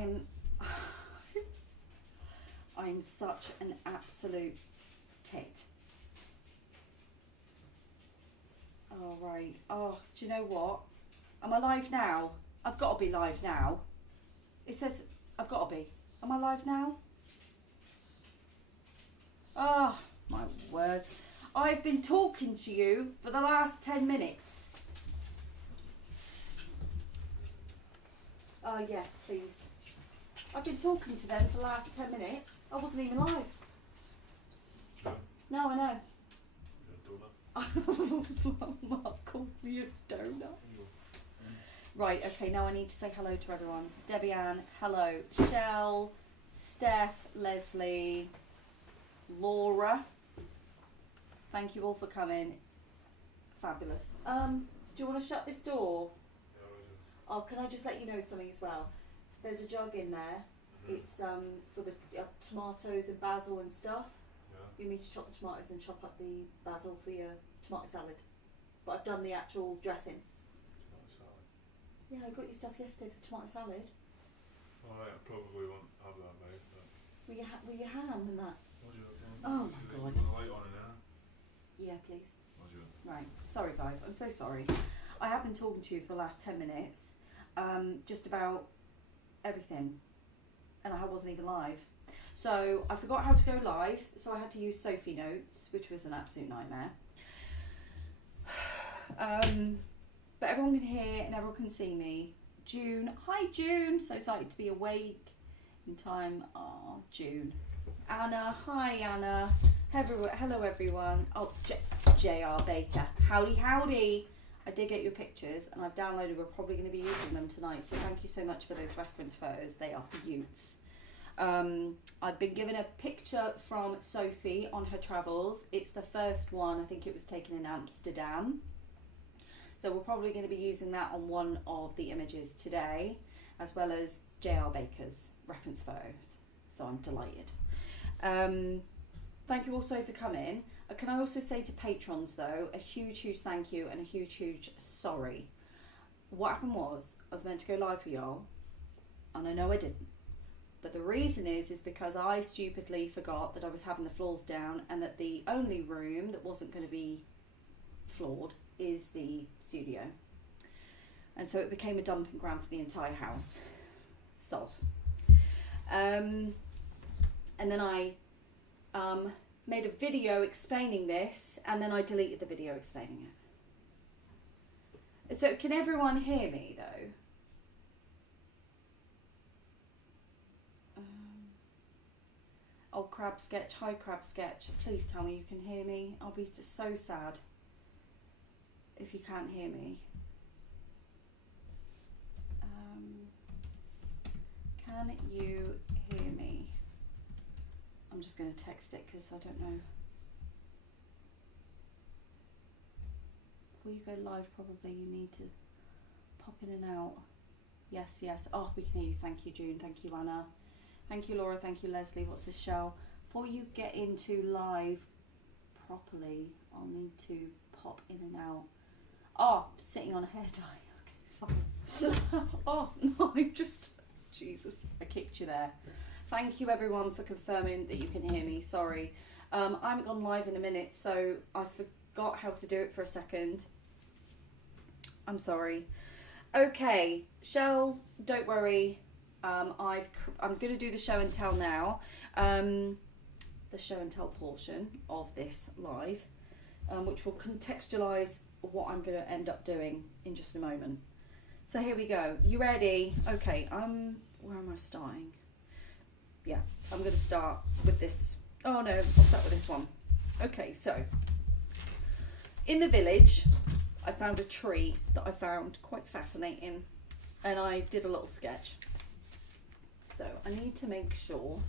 am I'm such an absolute tit. Oh, right. Oh, do you know what? Am I live now? I've got to be live now. It says I've got to be. Am I live now? Oh, my word. I've been talking to you for the last 10 minutes. Oh, yeah, please. I've been talking to them for the last 10 minutes. I wasn't even live. No, I know. Mark called me a donut. Right, okay, now I need to say hello to everyone. Debbie Ann, hello. Shell, Steph, Leslie, Laura. Thank you all for coming. Fabulous. Do you want to shut this door? Oh, can I just let you know something as well? There's a jug in there. It's for the tomatoes and basil and stuff. Yeah. You need to chop the tomatoes and chop up the basil for your tomato salad. But I've done the actual dressing. Tomato salad? Yeah, I got your stuff yesterday for the tomato salad. Alright, I probably won't have that, mate. But With your ham and that. what do you want? Oh my god. You want the light on in there? Yeah, please. What do you want? Right. Sorry guys, I'm so sorry. I have been talking to you for the last 10 minutes. Just about everything. And I wasn't even live. So I forgot how to go live, so I had to use Sophie Notes, which was an absolute nightmare. But everyone can hear and everyone can see me. June, hi June, so excited to be awake in time. Oh, June. Anna, hi Anna. Hello everyone. Oh, JR Baker, howdy howdy. I did get your pictures and I've downloaded, we're probably going to be using them tonight, so thank you so much for those reference photos, they are beauts. I've been given a picture from Sophie on her travels. It's the first one, I think it was taken in Amsterdam. So we're probably going to be using that on one of the images today, as well as JR Baker's reference photos. So I'm delighted. Thank you also for coming. Can I also say to patrons though, a huge thank you and a huge sorry. What happened was, I was meant to go live for y'all, and I know I didn't. But the reason is because I stupidly forgot that I was having the floors down and that the only room that wasn't going to be floored is the studio. And so it became a dumping ground for the entire house. Sod. And then I made a video explaining this, and then I deleted the video explaining it. So can everyone hear me though? Oh, Crab Sketch, hi Crab Sketch, please tell me you can hear me. I'll be just so sad if you can't hear me. Can you hear me? I'm just going to text it because I don't know. Before you go live, probably you need to pop in and out. Yes. Oh, we can hear you. Thank you, June. Thank you, Anna. Thank you, Laura. Thank you, Leslie. What's this, Shell? Before you get into live properly, I'll need to pop in and out. Oh, sitting on a hair dye. Okay, sorry. Oh, no, Jesus, I kicked you there. Thank you everyone for confirming that you can hear me. Sorry. I haven't gone live in a minute, so I forgot how to do it for a second. I'm sorry. Okay, Shell, don't worry. I'm going to do the show and tell now. The show and tell portion of this live, which will contextualise what I'm going to end up doing in just a moment. So here we go. You ready? Okay, where am I starting? Yeah, I'm going to start with this. Oh no, I'll start with this one. Okay, so in the village, I found a tree that I found quite fascinating, and I did a little sketch. So I need to make sure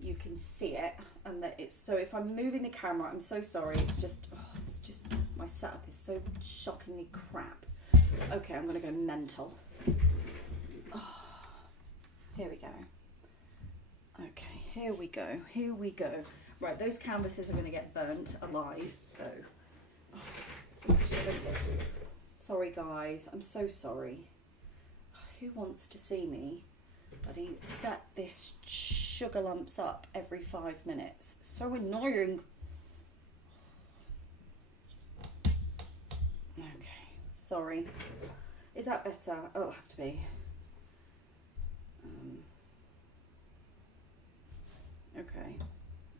you can see it, and that it's, so if I'm moving the camera, I'm so sorry, it's just my setup is so shockingly crap. Okay, I'm going to go mental. Oh, here we go. Okay, here we go. Right, those canvases are going to get burnt alive, so... Oh, sorry guys, I'm so sorry. Who wants to see me But he set this sugar lumps up every 5 minutes. So annoying. Okay, sorry. Is that better? Oh, it'll have to be. Okay.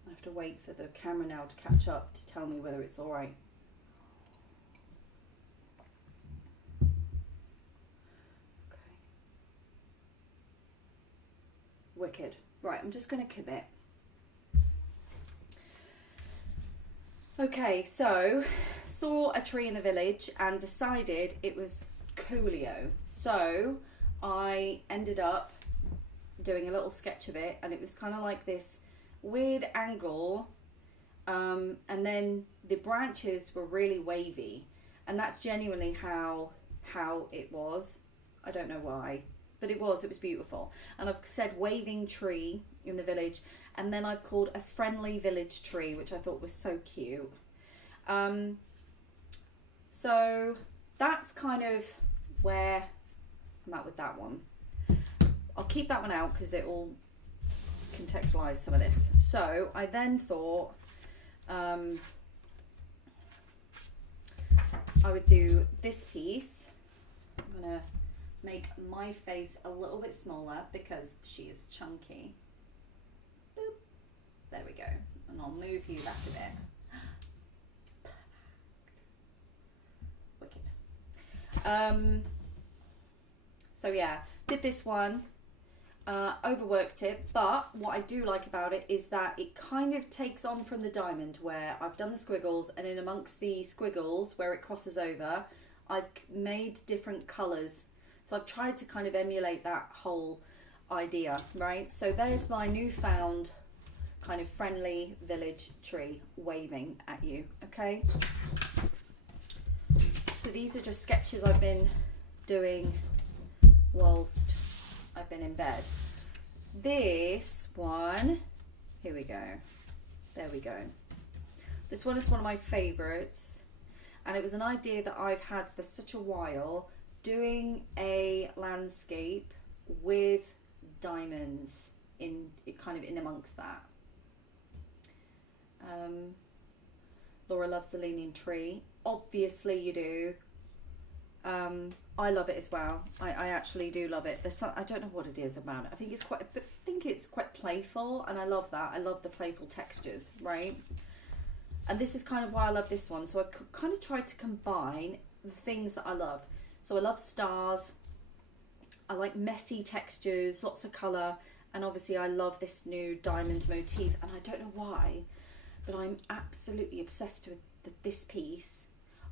I have to wait for the camera now to catch up to tell me whether it's alright. Okay. Wicked. Right, I'm just going to commit. Okay, so saw a tree in the village and decided it was coolio. So I ended up doing a little sketch of it, and it was kind of like this weird angle, and then the branches were really wavy, and that's genuinely how it was. I don't know why, but it was beautiful. And I've said waving tree in the village, and then I've called a friendly village tree, which I thought was so cute. So that's kind of where I'm at with that one. I'll keep that one out because it will contextualize some of this. So I then thought I would do this piece. I'm going to make my face a little bit smaller because she is chunky. Boop. There we go. And I'll move you back a bit. Wicked. So yeah, did this one. Overworked it, but what I do like about it is that it kind of takes on from the diamond, where I've done the squiggles, and in amongst the squiggles where it crosses over, I've made different colours. So I've tried to kind of emulate that whole idea, right? So there's my newfound kind of friendly village tree waving at you, okay? So these are just sketches I've been doing whilst I've been in bed. This one, here we go. There we go. This one is one of my favourites, and it was an idea that I've had for such a while, doing a landscape with diamonds in amongst that. Laura loves the leaning tree. Obviously you do. I love it as well. I actually do love it. I don't know what it is about it. I think it's quite playful, and I love that. I love the playful textures, right? And this is kind of why I love this one. So I've kind of tried to combine the things that I love. So I love stars. I like messy textures, lots of colour, and obviously I love this new diamond motif. And I don't know why, but I'm absolutely obsessed with this piece.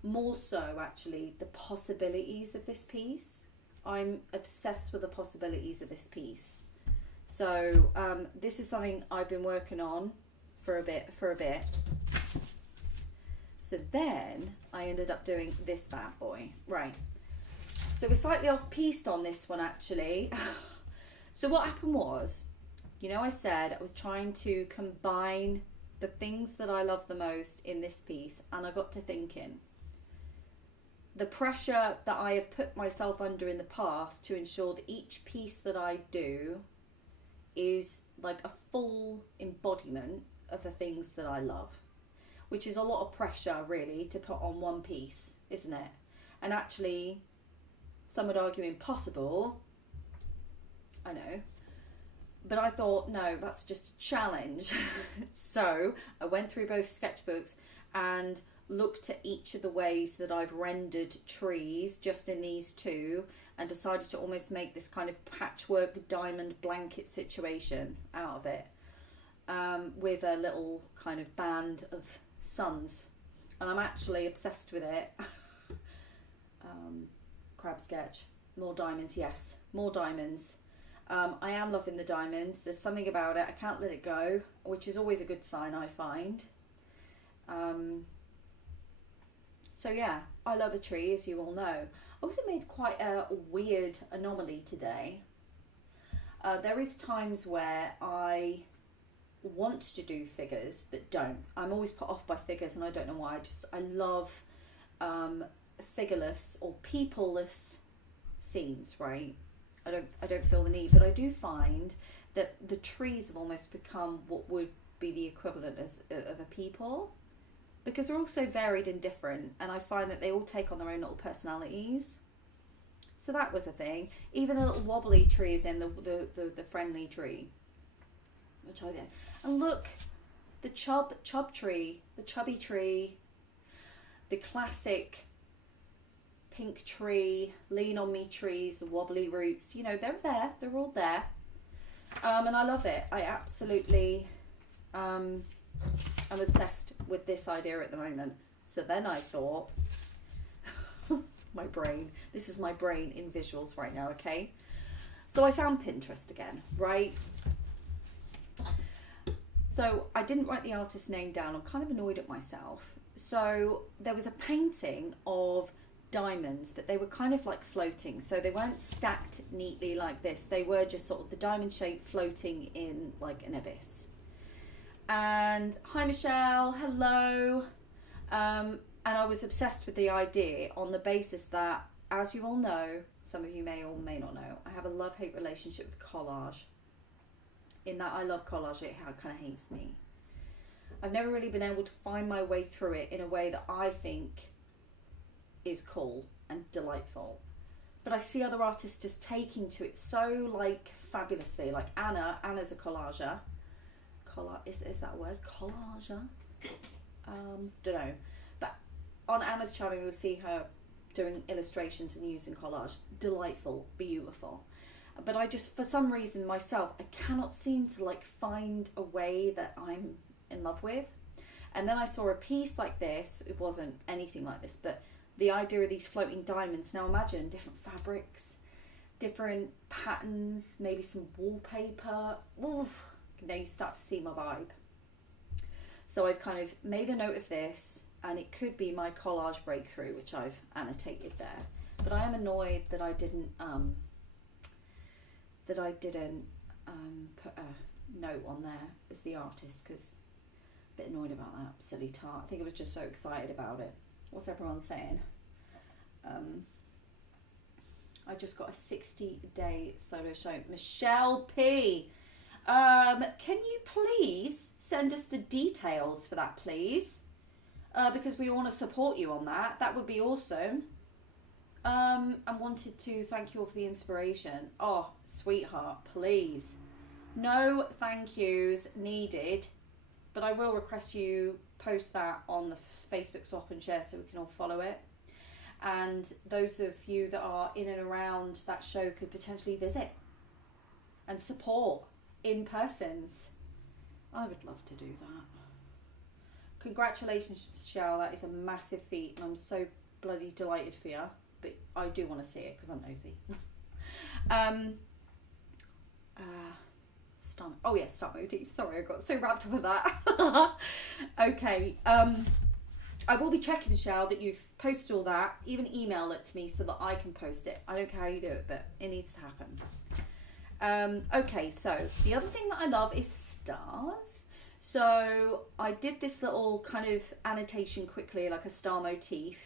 More so, actually, the possibilities of this piece. I'm obsessed with the possibilities of this piece. So this is something I've been working on for a bit. So then I ended up doing this bad boy. Right. So we're slightly off-piste on this one, actually. So what happened was, I said I was trying to combine the things that I love the most in this piece, and I got to thinking, the pressure that I have put myself under in the past to ensure that each piece that I do is like a full embodiment of the things that I love, which is a lot of pressure really to put on one piece, isn't it? And actually, some would argue impossible, I know, but I thought, no, that's just a challenge. So I went through both sketchbooks and looked at each of the ways that I've rendered trees just in these two, and decided to almost make this kind of patchwork diamond blanket situation out of it, with a little kind of band of suns, and I'm actually obsessed with it. Crab sketch, more diamonds, yes, more diamonds. I am loving the diamonds. There's something about it, I can't let it go, which is always a good sign, I find. So yeah, I love a tree, as you all know. I also made quite a weird anomaly today. There is times where I want to do figures but don't. I'm always put off by figures, and I don't know why. I love figureless or peopleless scenes, right? I don't feel the need, but I do find that the trees have almost become what would be the equivalent of a people, because they're all so varied and different, and I find that they all take on their own little personalities. So that was a thing. Even the little wobbly trees in the friendly tree. I'll try that. And look, the chub tree, the chubby tree, the classic pink tree, lean on me trees, the wobbly roots, you know, they're there, they're all there. And I love it. I absolutely I'm obsessed with this idea at the moment. So then I thought, my brain, this is my brain in visuals right now, okay? So I found Pinterest again, right? So I didn't write the artist's name down. I'm kind of annoyed at myself. So there was a painting of diamonds, but they were kind of like floating. So they weren't stacked neatly like this. They were just sort of the diamond shape floating in like an abyss. And hi Michelle, hello. And I was obsessed with the idea on the basis that, as you all know, some of you may or may not know, I have a love-hate relationship with collage. In that I love collage, it kind of hates me. I've never really been able to find my way through it in a way that I think is cool and delightful. But I see other artists just taking to it so like fabulously. Like Anna's a collager. Is that a word? Collager? Don't know. But on Anna's channel you'll see her doing illustrations and using collage. Delightful, beautiful. But I just, for some reason myself, I cannot seem to like find a way that I'm in love with. And then I saw a piece like this. It wasn't anything like this, but the idea of these floating diamonds. Now imagine different fabrics, different patterns, maybe some wallpaper. Oof, now you start to see my vibe. So I've kind of made a note of this, and it could be my collage breakthrough, which I've annotated there. But I am annoyed that I didn't put a note on there as the artist, because a bit annoyed about that silly tart. I think I was just so excited about it. What's everyone saying? I just got a 60-day solo show. Michelle P. Can you please send us the details for that, please? Because we want to support you on that. That would be awesome. I wanted to thank you all for the inspiration. Oh, sweetheart, please. No thank yous needed, but I will request you post that on the Facebook Swap and Share so we can all follow it. And those of you that are in and around that show could potentially visit and support in persons. I would love to do that. Congratulations, Shell. That is a massive feat, and I'm so bloody delighted for you. But I do want to see it because I'm nosy. Start motif. Sorry, I got so wrapped up with that. Okay. I will be checking, Michelle, that you've posted all that. Even email it to me so that I can post it. I don't care how you do it, but it needs to happen. Okay, so the other thing that I love is stars. So I did this little kind of annotation quickly, like a star motif.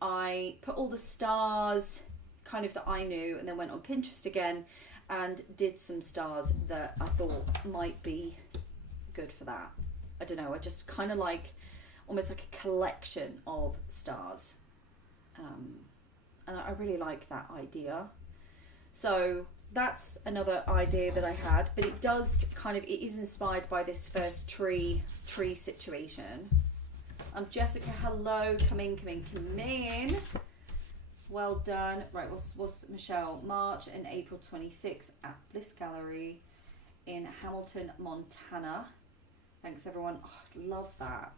I put all the stars kind of that I knew, and then went on Pinterest again and did some stars that I thought might be good for that. I don't know, I just kind of like almost like a collection of stars. And I really like that idea. So that's another idea that I had, but it does kind of, it is inspired by this first tree situation. Jessica, hello, come in. Well done. Right, what's Michelle? March and April 26th at Bliss Gallery in Hamilton, Montana. Thanks everyone. Oh, I love that.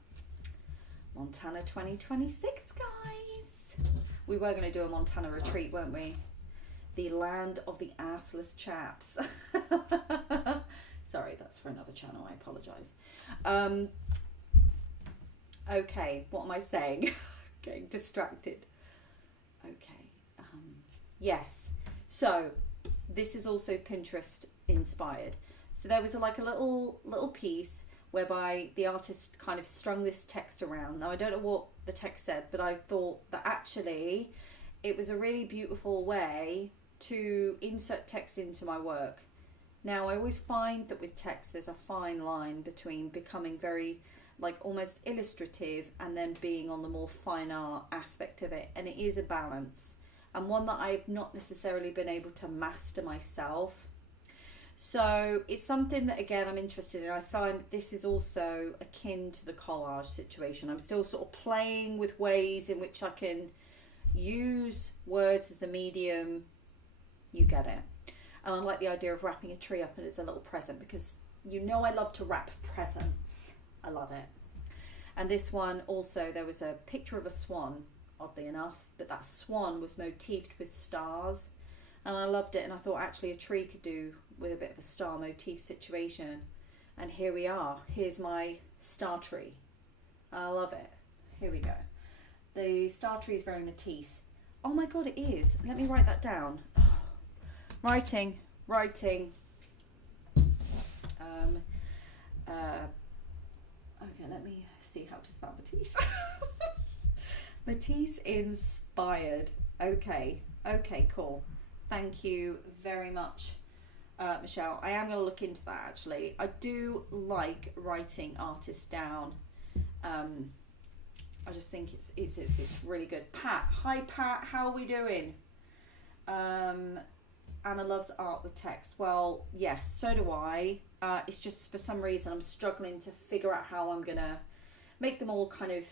Montana 2026, guys. We were going to do a Montana retreat, weren't we? The land of the assless chaps. Sorry, that's for another channel. I apologise. Okay, what am I saying? Getting distracted. Okay. Yes. So this is also Pinterest inspired. So there was a little piece whereby the artist kind of strung this text around. Now I don't know what the text said, but I thought that actually it was a really beautiful way to insert text into my work. Now, I always find that with text there's a fine line between becoming very like almost illustrative and then being on the more fine art aspect of it, and it is a balance, and one that I've not necessarily been able to master myself. So it's something that, again, I'm interested in. I find this is also akin to the collage situation. I'm still sort of playing with ways in which I can use words as the medium. You get it. And I like the idea of wrapping a tree up as a little present, because you know I love to wrap presents. I love it. And this one also, there was a picture of a swan, oddly enough, but that swan was motifed with stars. And I loved it, and I thought actually a tree could do with a bit of a star motif situation. And here we are. Here's my star tree. I love it. Here we go. The star tree is very Matisse. Oh my god, it is. Let me write that down. Oh. Writing. Okay, let me see how to spell Matisse. Matisse inspired. Okay, cool. Thank you very much, Michelle. I am going to look into that, actually. I do like writing artists down. I just think it's really good. Pat, hi Pat, how are we doing? Anna loves art with text. Well, yes, so do I. It's just for some reason I'm struggling to figure out how I'm going to make them all kind of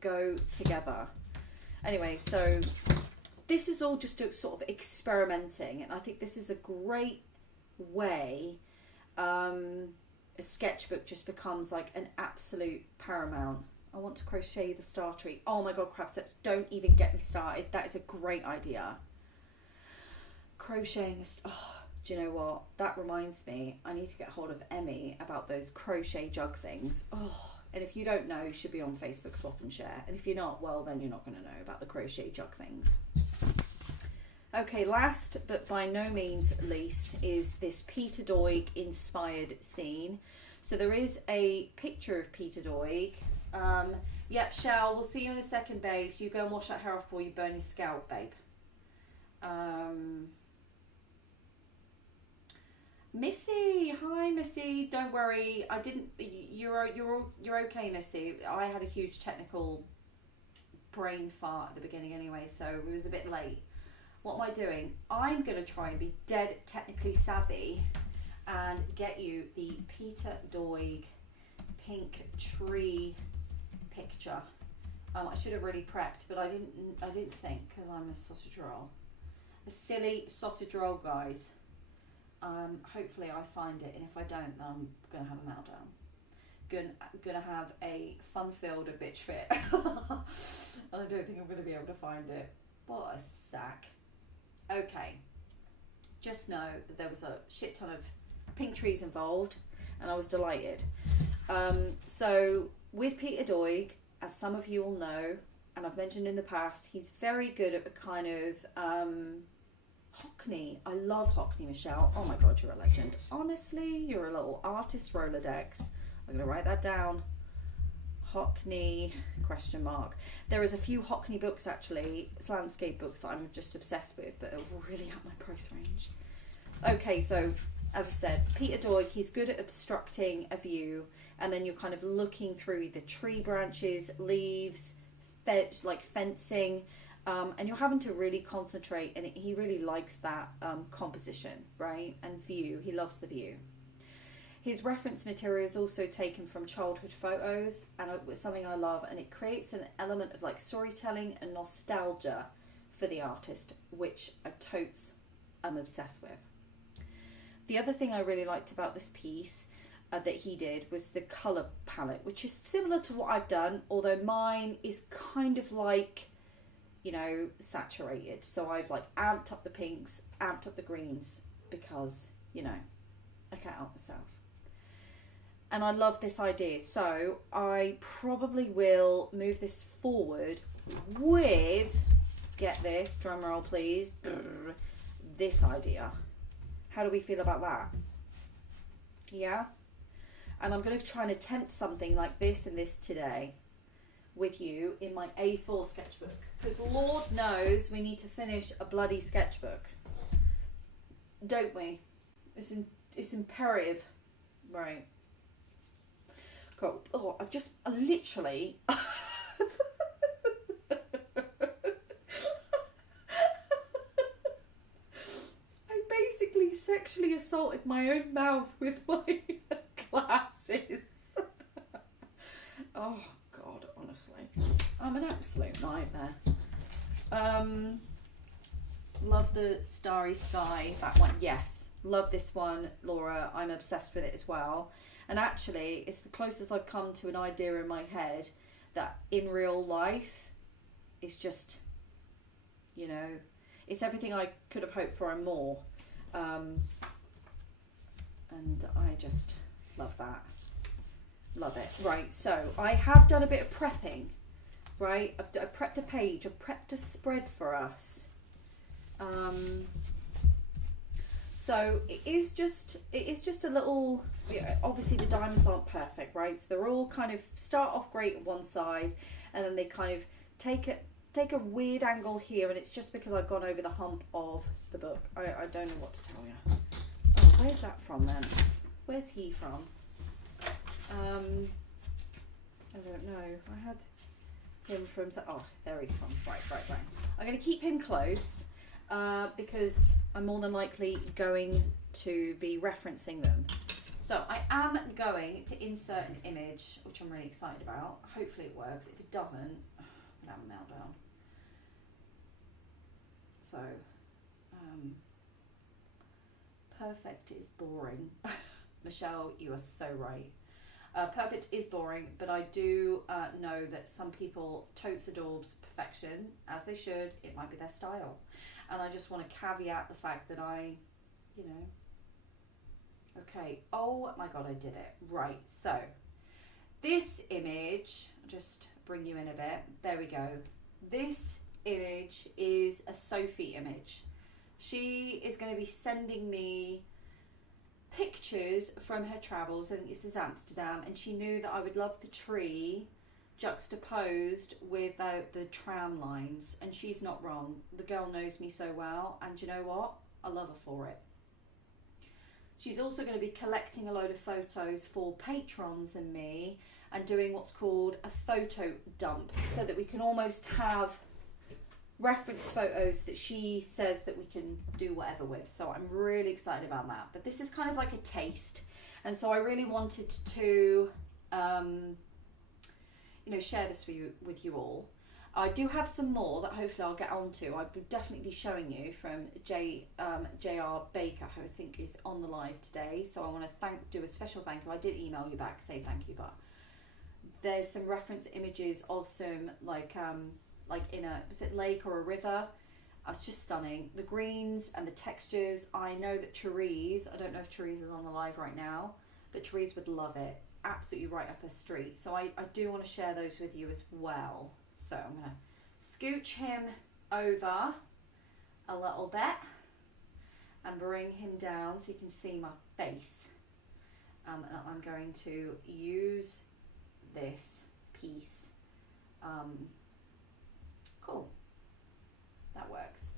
go together. Anyway, so this is all just a sort of experimenting, and I think this is a great way a sketchbook just becomes like an absolute paramount. I want to crochet the star tree. Oh my god, crab sets, don't even get me started. That is a great idea. Crocheting, do you know what? That reminds me, I need to get hold of Emmy about those crochet jug things. Oh, and if you don't know, you should be on Facebook Swap and Share. And if you're not, well, then you're not going to know about the crochet jug things. Okay, last but by no means least is this Peter Doig inspired scene. So there is a picture of Peter Doig. Yep, Shell, we'll see you in a second, babe. You go and wash that hair off before you burn your scalp, babe. Missy, hi Missy. Don't worry, I didn't. You're okay, Missy. I had a huge technical brain fart at the beginning anyway, so it was a bit late. What am I doing? I'm gonna try and be dead technically savvy and get you the Peter Doig pink tree picture. I should have really prepped, but I didn't think, because I'm a sausage roll, a silly sausage roll, guys. Hopefully I find it, and if I don't, then I'm gonna have a meltdown. Gonna have a fun-filled bitch fit. And I don't think I'm gonna be able to find it. What a sack. Okay, just know that there was a shit ton of pink trees involved, and I was delighted. So with Peter Doig, as some of you all know, and I've mentioned in the past, he's very good at a kind of Hockney. I love Hockney, Michelle. Oh my god, you're a legend. Honestly, you're a little artist Rolodex. I'm going to write that down. Hockney, question mark. There is a few Hockney books, actually. It's landscape books that I'm just obsessed with, but are really at my price range. Okay, so as I said, Peter Doig, he's good at obstructing a view, and then you're kind of looking through the tree branches, leaves, like fencing, and you're having to really concentrate, and he really likes that composition, right, and view. He loves the view. His reference material is also taken from childhood photos, and it was something I love, and it creates an element of like storytelling and nostalgia for the artist, which I totes am obsessed with. The other thing I really liked about this piece that he did was the colour palette, which is similar to what I've done, although mine is kind of like, you know, saturated. So I've like amped up the pinks, amped up the greens, because, you know, I can't help myself. And I love this idea. So I probably will move this forward with, get this, drum roll please, this idea. How do we feel about that? Yeah? And I'm going to try and attempt something like this and this today with you in my A4 sketchbook. Because Lord knows we need to finish a bloody sketchbook. don't we? It's imperative. Right. Cool. Oh, I literally... I basically sexually assaulted my own mouth with my glasses. Oh, God, honestly. I'm an absolute nightmare. Love the Starry Sky, that one. Yes, love this one, Laura. I'm obsessed with it as well. And actually, it's the closest I've come to an idea in my head that in real life, it's just, you know, it's everything I could have hoped for and more. And I just love that. Love it. Right, so I have done a bit of prepping. Right, I prepped a page, I prepped a spread for us. So it is just a little, obviously the diamonds aren't perfect, right? So they're all kind of start off great at one side, and then they kind of take a weird angle here, and it's just because I've gone over the hump of the book. I don't know what to tell you. Oh, where's that from then? Where's he from? I don't know. I had him from, oh, there he's from. Right. I'm going to keep him close because I'm more than likely going to be referencing them. So I am going to insert an image, which I'm really excited about. Hopefully it works. If it doesn't, I'm going to have a meltdown. So, perfect is boring. Michelle, you are so right. Perfect is boring, but I do know that some people totes adorbs perfection, as they should. It might be their style. And I just want to caveat the fact that okay, oh my God, I did it. Right, so this image, I'll just bring you in a bit. There we go. This image is a Sophie image. She is going to be sending me pictures from her travels. I think this is Amsterdam, and she knew that I would love the tree juxtaposed without the tram lines, and she's not wrong. The girl knows me so well, and you know what? I love her for it. She's also going to be collecting a load of photos for patrons and me, and doing what's called a photo dump, so that we can almost have reference photos that she says that we can do whatever with. So I'm really excited about that. But this is kind of like a taste, and so I really wanted to share this with you all. I do have some more that hopefully I'll get onto. I will definitely be showing you from JR Baker, who I think is on the live today. So I want to do a special thank you. I did email you back, say thank you, but there's some reference images of some like in a, is it lake or a river? It's just stunning. The greens and the textures. I know that Therese, I don't know if Therese is on the live right now, but Therese would love it. It's absolutely right up her street. So I do want to share those with you as well. So I'm going to scooch him over a little bit and bring him down so you can see my face. And I'm going to use this piece. Cool. That works.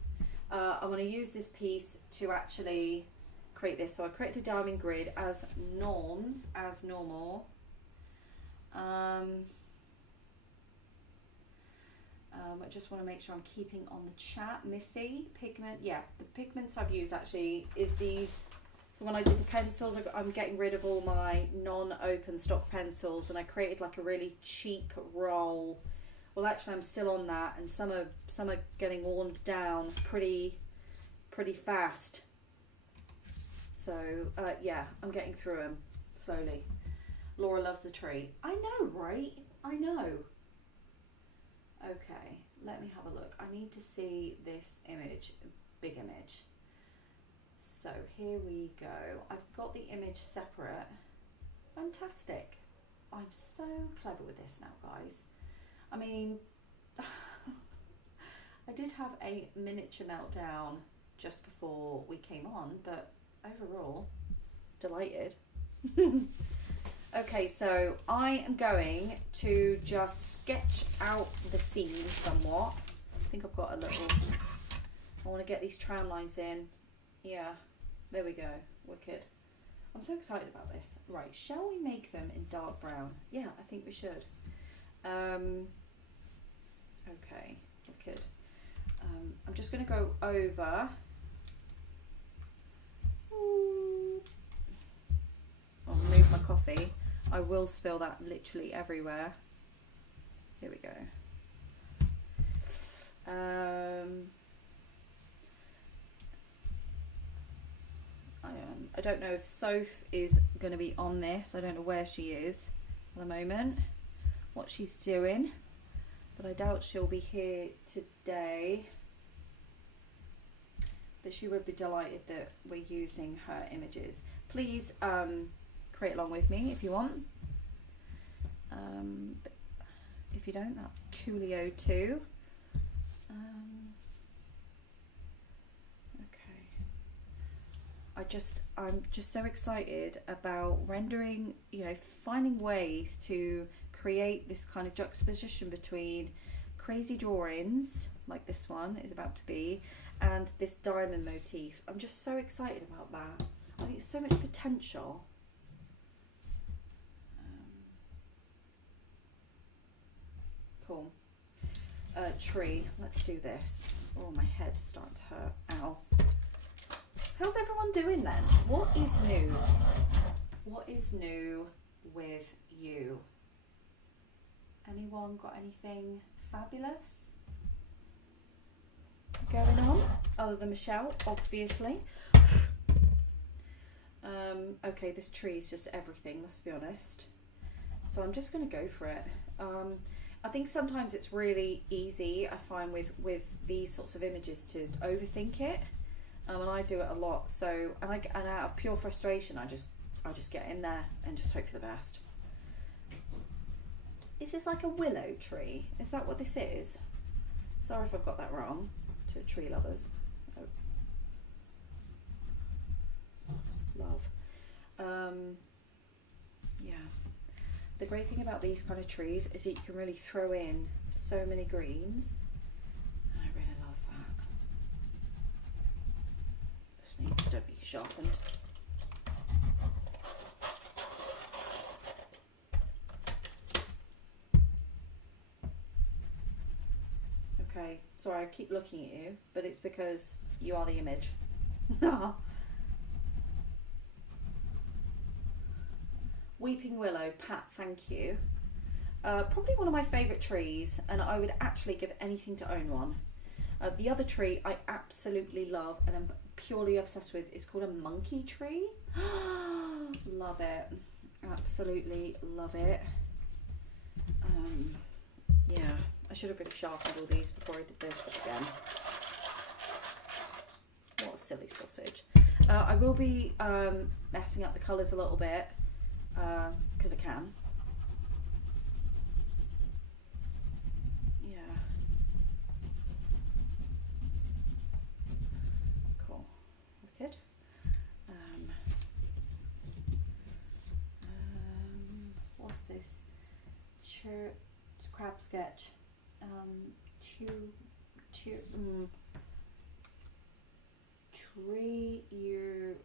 I want to use this piece to actually create this. So I created a diamond grid as normal. I just want to make sure I'm keeping on the chat. Missy, pigment. Yeah, the pigments I've used actually is these. So when I did the pencils, I'm getting rid of all my non-open stock pencils, and I created like a really cheap roll. Well, actually, I'm still on that, and some are getting worn down pretty fast. So yeah, I'm getting through them slowly. Laura loves the tree. I know, right? I know. Okay, let me have a look. I need to see this image, big image. So here we go. I've got the image separate. Fantastic. I'm so clever with this now, guys. I mean, I did have a miniature meltdown just before we came on, but overall, delighted. Okay, so I am going to just sketch out the scene somewhat. I think I've got a little, I want to get these tram lines in. Yeah, There we go. Wicked. I'm so excited about this. Right, shall we make them in dark brown? Yeah, I think we should. Okay, wicked. I'm just going to go over. Ooh. I'll remove my coffee. I will spill that literally everywhere. Here we go. I don't know if Soph is going to be on this. I don't know where she is at the moment, what she's doing, but I doubt she'll be here today. But she would be delighted that we're using her images. Please create along with me if you want. But if you don't, that's coolio too. I'm just so excited about rendering, you know, finding ways to create this kind of juxtaposition between crazy drawings, like this one is about to be, and this diamond motif. I'm just so excited about that. I think it's so much potential. Cool. Tree, let's do this. Oh, my head's starting to hurt. Ow. So how's everyone doing then? What is new? What is new with you? Anyone got anything fabulous going on? Other than Michelle, obviously. Okay, this tree is just everything, let's be honest. So I'm just going to go for it. I think sometimes it's really easy, I find, with these sorts of images to overthink it. And I do it a lot. So, and out of pure frustration, I just get in there and just hope for the best. Is this like a willow tree? Is that what this is? Sorry if I've got that wrong, to tree lovers. Oh. Love. Yeah. The great thing about these kind of trees is that you can really throw in so many greens. And I really love that. This needs to be sharpened. Okay, sorry I keep looking at you, but it's because you are the image. Weeping Willow, Pat, thank you. Probably one of my favourite trees, and I would actually give anything to own one. The other tree I absolutely love and I'm purely obsessed with is called a monkey tree. Love it. Absolutely love it. Yeah, I should have really sharpened all these before I did this, but again, what a silly sausage. I will be messing up the colours a little bit because I can. Yeah. Cool. Wicked. What's this? It's crab sketch. Tree year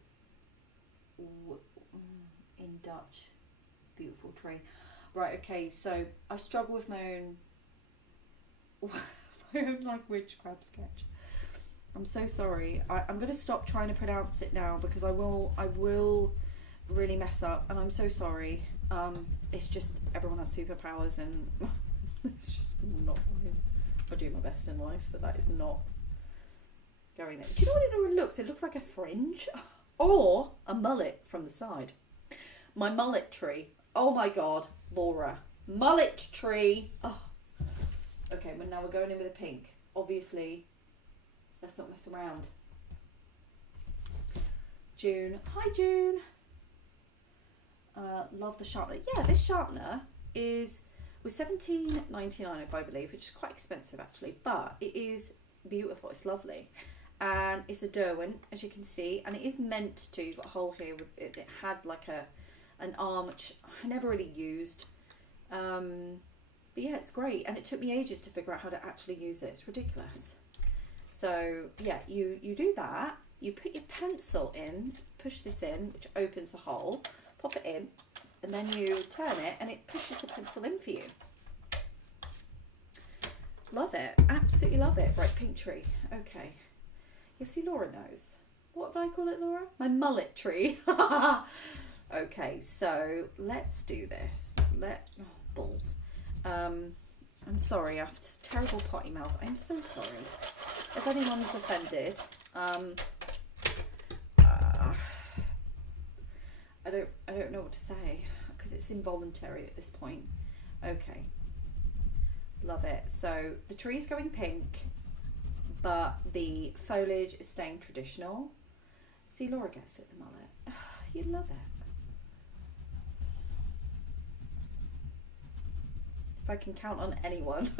in Dutch. Beautiful tree. Right, okay, so I struggle with my own language crab sketch. I'm so sorry. I'm going to stop trying to pronounce it now because I will really mess up, and I'm so sorry. It's just everyone has superpowers and it's just not mine. I do my best in life, but that is not going there. Do you know what it looks? It looks like a fringe or a mullet from the side. My mullet tree. Oh my god, Laura. Mullet tree. Oh. Okay, well now we're going in with a pink. Obviously, let's not mess around. June. Hi, June. Love the sharpener. Yeah, this sharpener was $17.99 if I believe, which is quite expensive actually, but it is beautiful. It's lovely. And it's a Derwent, as you can see, and it is meant to, you've got a hole here with it. It had like an arm, which I never really used. But yeah, it's great. And it took me ages to figure out how to actually use it. It's ridiculous. So yeah, you do that, you put your pencil in, push this in, which opens the hole, pop it in, and then you turn it and it pushes the pencil in for you. Love it. Absolutely love it. Right, pink tree. Okay. You see, Laura knows. What did I call it, Laura? My mullet tree. Okay, so let's do this. Oh, balls. I'm sorry, I have a terrible potty mouth. I'm so sorry. If anyone's offended, I don't know what to say because it's involuntary at this point. Okay. Love it. So the tree's going pink, but the foliage is staying traditional. See, Laura gets it, the mullet. You love it. If I can count on anyone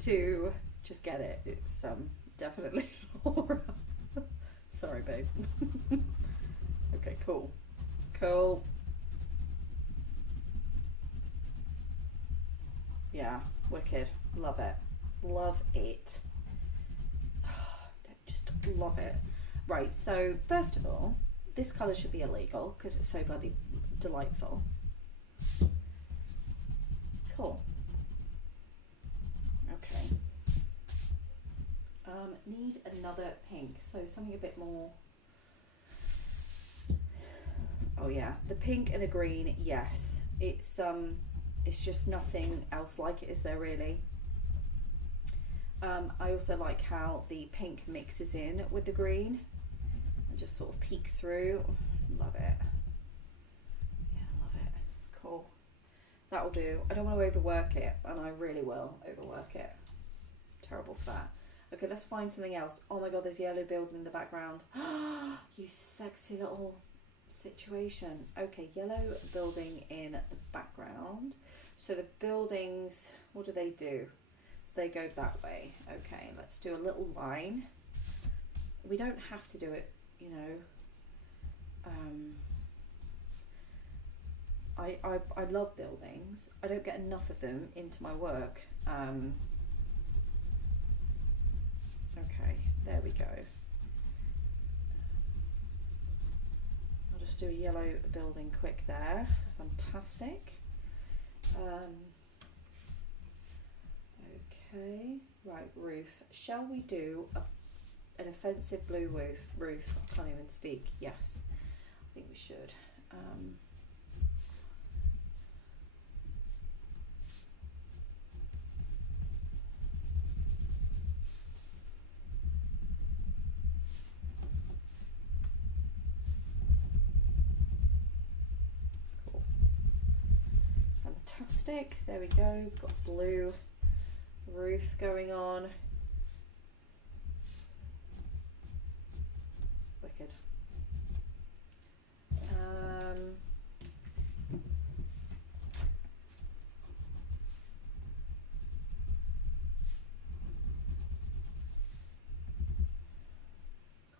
to just get it, it's definitely Laura. Sorry, babe. Okay, cool. Cool. Yeah, wicked. Love it. Love it. Just love it. Right, so first of all, this colour should be illegal because it's so bloody delightful. Cool. Okay. Need another pink, so something a bit more. Oh yeah, the pink and the green. Yes, it's just nothing else like it, is there really? I also like how the pink mixes in with the green and just sort of peeks through. Love it. Yeah, love it. Cool. That'll do. I don't want to overwork it, and I really will overwork it. Terrible fat. Okay, let's find something else. Oh my god, there's yellow building in the background. You sexy little situation. Okay, yellow building in the background. So the buildings, what do? So they go that way. Okay, let's do a little line. We don't have to do it, you know. I love buildings. I don't get enough of them into my work. Okay, there we go. I'll just do a yellow building quick there. Fantastic. Okay, right, roof. Shall we do an offensive blue roof? I can't even speak. Yes, I think we should. Cool. Fantastic. There we go. We've got blue roof going on. Wicked.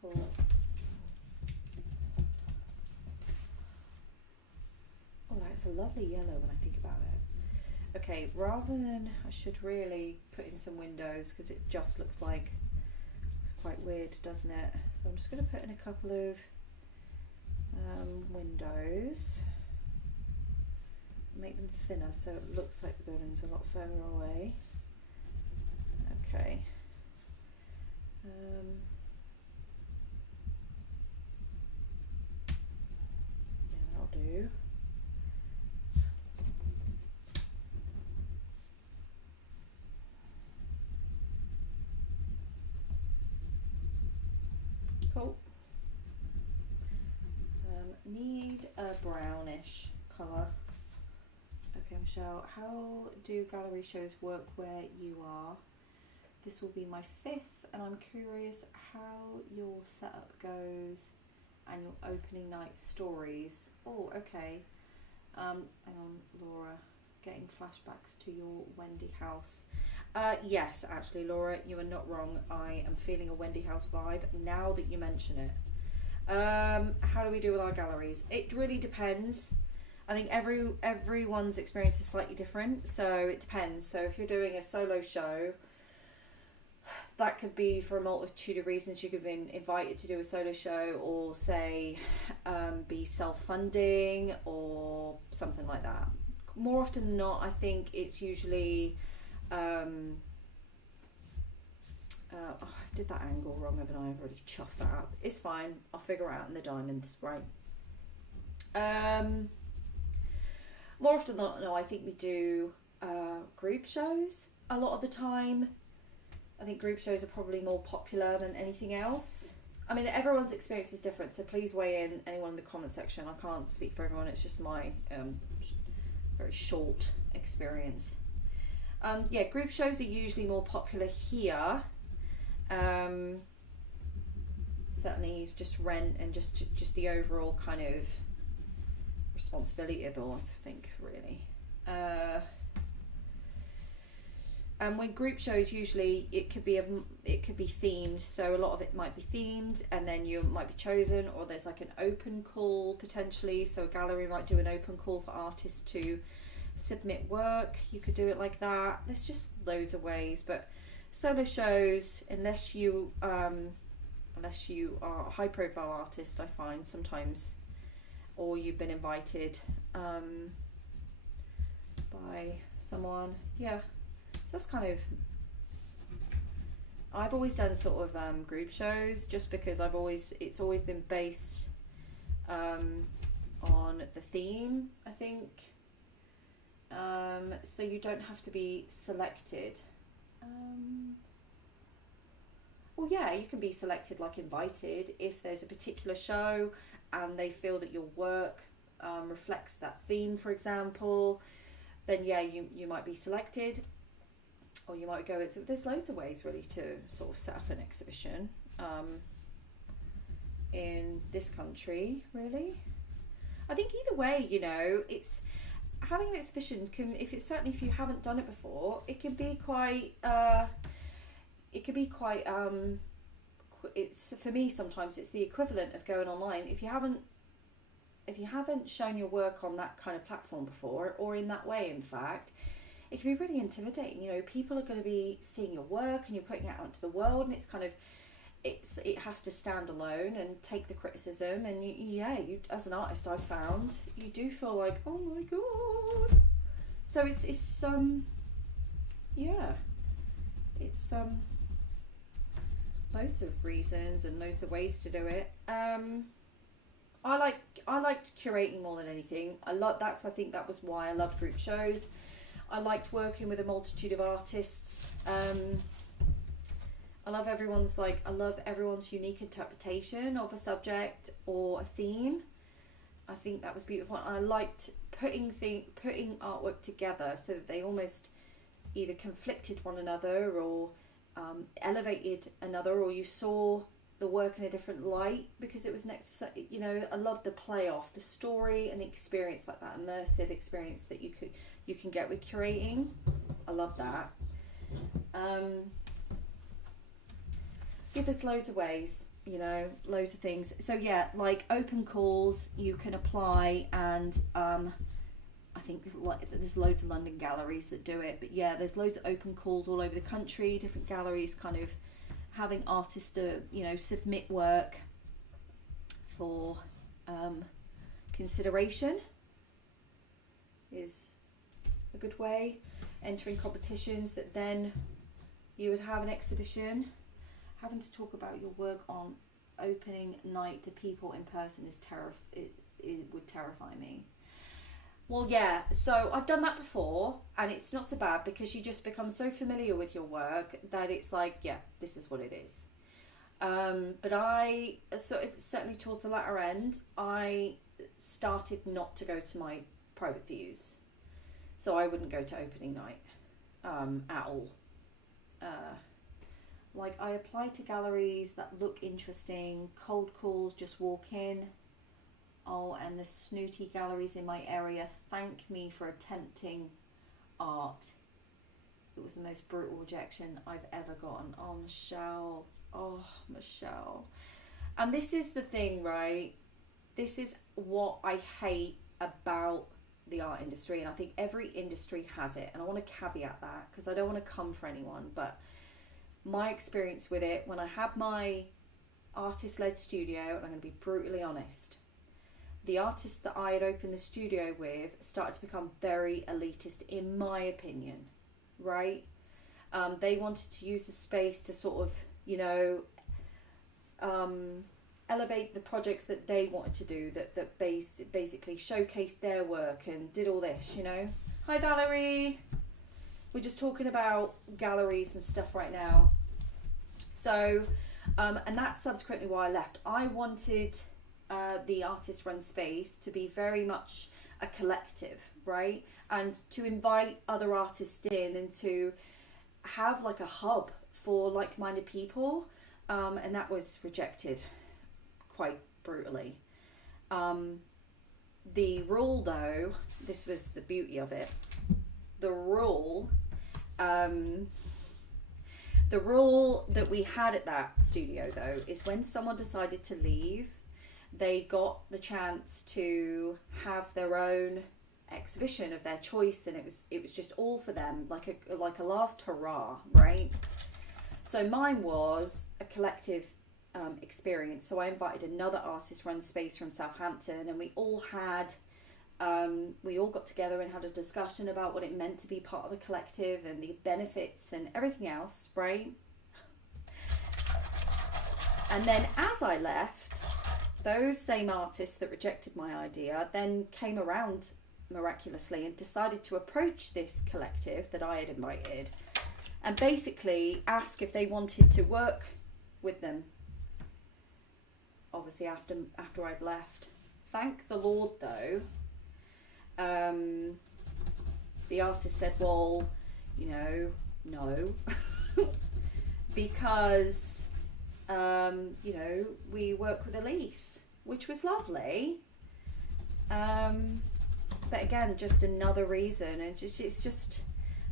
Cool. Oh, that's a lovely yellow when I think about it. Okay, rather than, I should really put in some windows because it just looks quite weird, doesn't it? So I'm just going to put in a couple of windows, make them thinner so it looks like the building's a lot further away. Okay. Yeah, that'll do. Cool. Need a brownish colour. Okay, Michelle, how do gallery shows work where you are? This will be my 5th, and I'm curious how your setup goes and your opening night stories. Oh, okay. Hang on, Laura, getting flashbacks to your Wendy house. Yes, actually, Laura, you are not wrong. I am feeling a Wendy house vibe now that you mention it. How do we do with our galleries? It really depends. I think everyone's experience is slightly different, so it depends. So if you're doing a solo show, that could be for a multitude of reasons. You could have been invited to do a solo show, or say be self-funding or something like that. More often than not, I think it's usually I did that angle wrong, haven't I? I've already chuffed that up. It's fine, I'll figure it out in the diamonds, right? More often than not, no, I think we do group shows a lot of the time. I think group shows are probably more popular than anything else. I mean, everyone's experience is different, so please weigh in, anyone in the comment section. I can't speak for everyone, it's just my very short experience. Yeah, group shows are usually more popular here. Certainly just rent and just the overall kind of responsibility of it all, I think, really. And with group shows, usually it could be themed, so a lot of it might be themed, and then you might be chosen, or there's like an open call potentially, so a gallery might do an open call for artists to submit work. You could do it like that. There's just loads of ways, but solo shows, unless you are a high profile artist, I find sometimes, or you've been invited by someone, yeah. So that's kind of, I've always done sort of group shows, just because it's always been based on the theme, I think. So you don't have to be selected. Well, yeah, you can be selected, like invited, if there's a particular show and they feel that your work reflects that theme, for example, then yeah, you might be selected. Or you might go, there's loads of ways really to sort of set up an exhibition in this country, really. I think either way, you know, it's having an exhibition can, if you haven't done it before, it can be quite it's, for me sometimes it's the equivalent of going online. If you haven't shown your work on that kind of platform before, or in that way, in fact, it can be really intimidating. You know, people are going to be seeing your work and you're putting it out into the world, and it's kind of, it has to stand alone and take the criticism. And you, as an artist, I've found you do feel like, oh my god. So it's loads of reasons and loads of ways to do it. I liked curating more than anything. I think that was why I loved group shows. I liked working with a multitude of artists. I love everyone's unique interpretation of a subject or a theme. I think that was beautiful. I liked putting artwork together so that they almost either conflicted one another or elevated another, or you saw the work in a different light because it was next to, you know, I love the play off the story and the experience, like that immersive experience that you can get with curating. I love that. Yeah, there's loads of ways, you know, loads of things. So yeah, like open calls you can apply, and I think there's loads of London galleries that do it, but yeah, there's loads of open calls all over the country, different galleries kind of having artists to, you know, submit work for consideration is a good way. Entering competitions that then you would have an exhibition. Having to talk about your work on opening night to people in person it would terrify me. Well, yeah, so I've done that before, and it's not so bad because you just become so familiar with your work that it's like, yeah, this is what it is. But certainly towards the latter end, I started not to go to my private views. So I wouldn't go to opening night at all. Like, I apply to galleries that look interesting, cold calls, just walk in. Oh, and the snooty galleries in my area thank me for attempting art. It was the most brutal rejection I've ever gotten. Oh, Michelle. Oh, Michelle. And this is the thing, right? This is what I hate about the art industry, and I think every industry has it, and I want to caveat that because I don't want to come for anyone, but my experience with it, when I had my artist-led studio, and I'm going to be brutally honest, the artists that I had opened the studio with started to become very elitist, in my opinion, right? They wanted to use the space to sort of, elevate the projects that they wanted to do, that basically showcased their work and did all this, Hi Valerie! We're just talking about galleries and stuff right now. So, and that's subsequently why I left. I wanted the artist run space to be very much a collective, right? And to invite other artists in and to have like a hub for like-minded people. And that was rejected quite brutally. The rule though, this was the beauty of it. The rule that we had at that studio though is when someone decided to leave, they got the chance to have their own exhibition of their choice, and it was just all for them, like a last hurrah, right? So mine was a collective experience. So I invited another artist run space from Southampton, and we all got together and had a discussion about what it meant to be part of a collective and the benefits and everything else, right? And then as I left, those same artists that rejected my idea then came around miraculously and decided to approach this collective that I had invited and basically ask if they wanted to work with them. Obviously after I'd left. Thank the Lord though, the artist said, well, no, because, we work with Elise, which was lovely. But again, just another reason. It's just,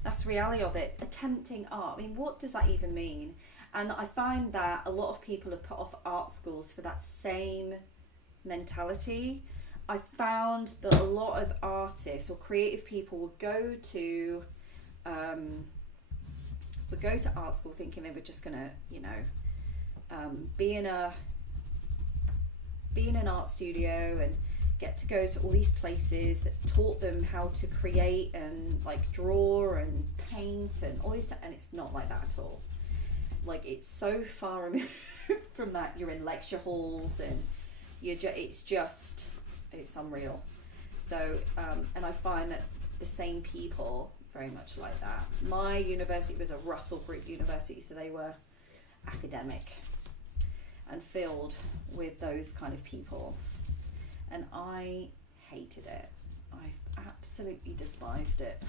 that's the reality of it. Attempting art. I mean, what does that even mean? And I find that a lot of people have put off art schools for that same mentality. I found that a lot of artists or creative people would go to art school thinking they were just gonna, be in an art studio and get to go to all these places that taught them how to create and like draw and paint and all these and it's not like that at all. Like, it's so far removed from that. You're in lecture halls and it's unreal. So and I find that the same people very much like that. My university was a Russell Group university, so they were academic and filled with those kind of people, and I hated it. I absolutely despised it.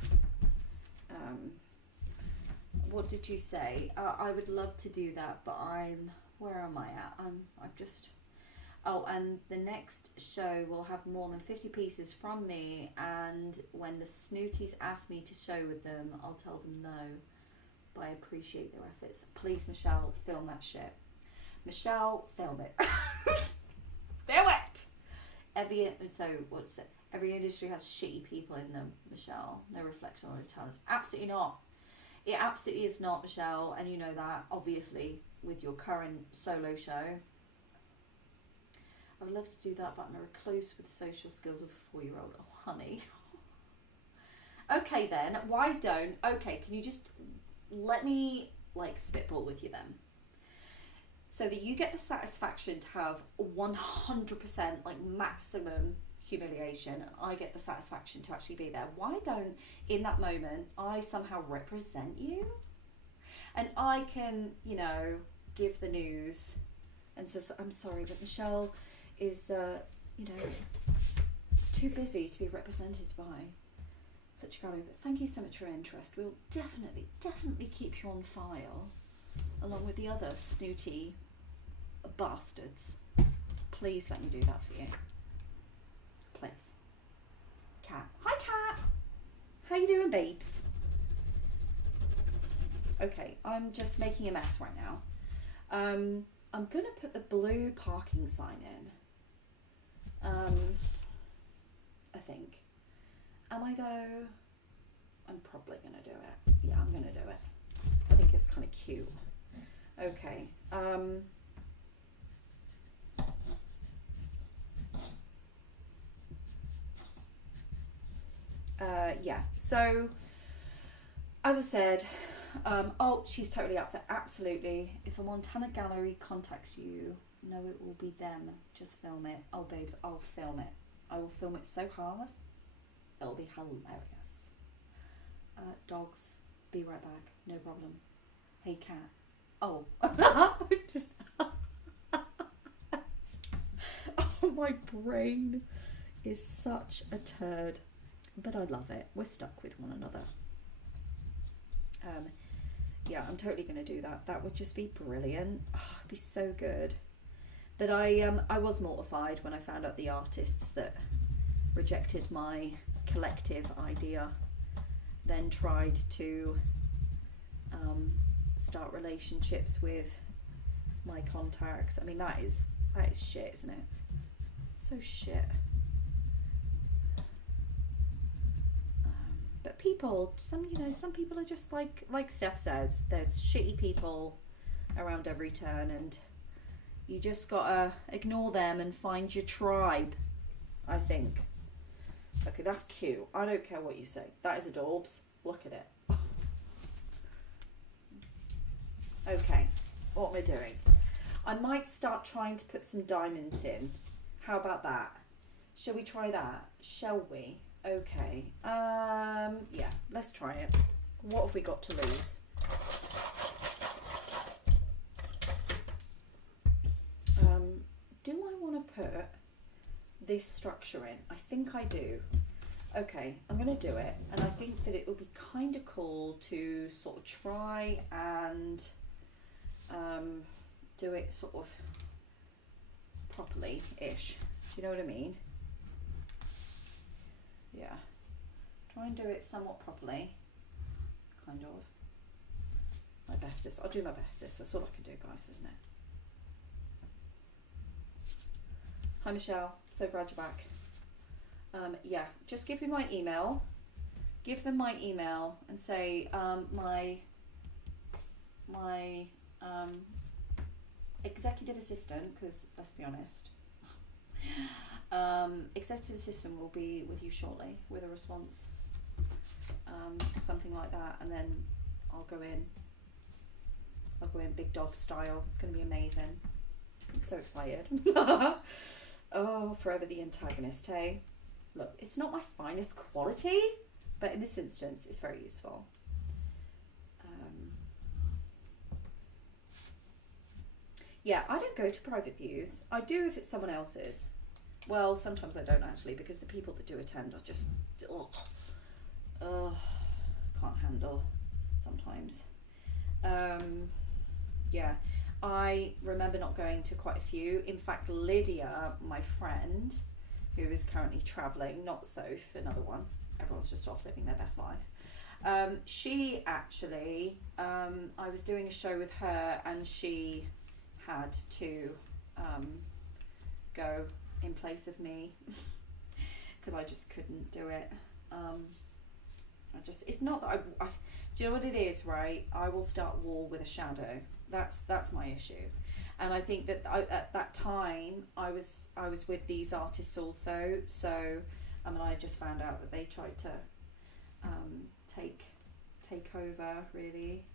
What did you say? I would love to do that, but where am I at? I've just, and the next show will have more than 50 pieces from me, and when the snooties ask me to show with them, I'll tell them no, but I appreciate their efforts. Please, Michelle, film that shit. Michelle, film it. Film it! Every industry has shitty people in them, Michelle. No reflection on the talents. Absolutely not. It absolutely is not, Michelle, and you know that, obviously, with your current solo show. I would love to do that, but I'm a recluse with social skills of a 4-year-old. Oh, honey. Okay, then. Why don't... Okay, can you just let me, spitball with you, then? So that you get the satisfaction to have 100%, maximum humiliation, and I get the satisfaction to actually be there. Why don't, in that moment, I somehow represent you? And I can, give the news and says, I'm sorry, but Michelle is, too busy to be represented by such a gallery. But thank you so much for your interest. We'll definitely keep you on file, along with the other snooty bastards. Please let me do that for you. Please. Cat. Hi, Cat. How you doing, babes? Okay, I'm just making a mess right now. I'm gonna put the blue parking sign in. I think. Am I though? I'm probably gonna do it. Yeah, I'm gonna do it. I think it's kind of cute. Okay. Yeah. So, as I said, oh, she's totally up for absolutely. If a Montana gallery contacts you, no, it will be them. Just film it. Oh, babes, I'll film it. I will film it so hard. It'll be hilarious. Dogs, be right back. No problem. Hey, cat. Oh, just. Oh, my brain is such a turd, but I love it. We're stuck with one another. Yeah, I'm totally going to do that. That would just be brilliant. Oh, it'd be so good. But I was mortified when I found out the artists that rejected my collective idea then tried to start relationships with my contacts. I mean, that is shit, isn't it? So shit. But people, some people are just like Steph says, there's shitty people around every turn, and you just gotta ignore them and find your tribe, I think. Okay, that's cute. I don't care what you say. That is adorbs. Look at it. Okay, what am I doing? I might start trying to put some diamonds in. How about that? Shall we try that? Shall we? Okay. Yeah, let's try it. What have we got to lose? Do I want to put this structure in? I think I do. Okay, I'm going to do it, and I think that it would be kind of cool to sort of try and do it sort of properly-ish. Do you know what I mean? Yeah. Try and do it somewhat properly. Kind of. My bestest. I'll do my bestest. That's all I can do, guys, isn't it? Hi, Michelle. So glad you're back. Yeah, just give me my email. Give them my email and say my executive assistant, because let's be honest, executive assistant will be with you shortly with a response, something like that, and then I'll go in big dog style. It's going to be amazing. I'm so excited. Oh, forever the antagonist, hey? Look, it's not my finest quality, but in this instance, it's very useful. Yeah, I don't go to private views. I do if it's someone else's. Well, sometimes I don't actually, because the people that do attend are just, can't handle sometimes. Yeah, I remember not going to quite a few. In fact, Lydia, my friend, who is currently travelling, not Soph, another one. Everyone's just off living their best life. She actually, I was doing a show with her, and she had to go in place of me because I just couldn't do it. It's not that I do you know what it is, right? I will start war with a shadow. That's my issue. And I think that at that time I was with these artists also, so I just found out that they tried to take over really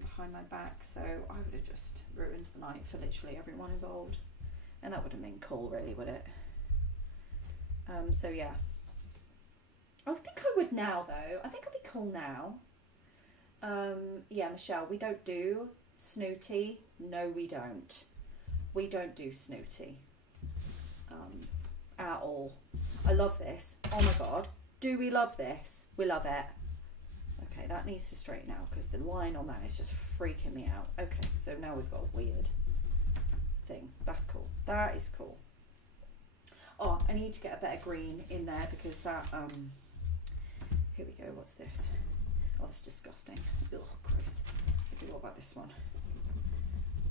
behind my back, so I would have just ruined the night for literally everyone involved, and that would have been cool, really, would it? So yeah, I think I would now, though. I think I'll be cool now. Yeah, Michelle, we don't do snooty. No, we don't. We don't do snooty at all. I love this. Oh my god, do we love this? We love it. Okay, that needs to straighten out because the line on that is just freaking me out. Okay, so now we've got a weird thing. That's cool. That is cool. Oh, I need to get a better green in there because that, here we go, what's this? Oh, that's disgusting. Ugh, gross. Okay, what about this one?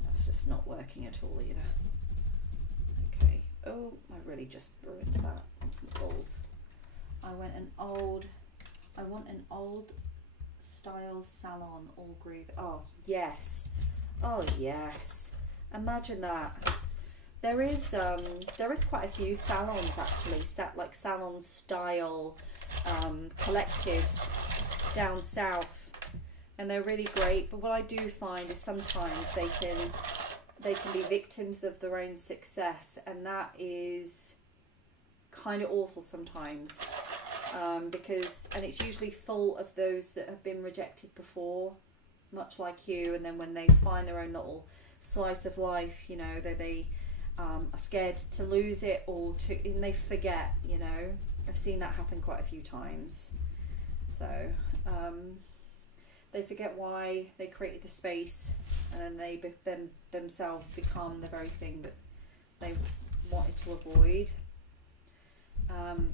That's just not working at all either. Okay. Oh, I really just ruined that. Balls. I want an old style salon, all groove. Oh, yes. Oh yes, imagine that. There is quite a few salons actually, like salon style collectives down south, and they're really great. But what I do find is sometimes they can be victims of their own success, and that is kind of awful sometimes, because it's usually full of those that have been rejected before, much like you, and then when they find their own little slice of life, you know, they are scared to lose it, and they forget, you know. I've seen that happen quite a few times. So they forget why they created the space, and then they themselves become the very thing that they wanted to avoid.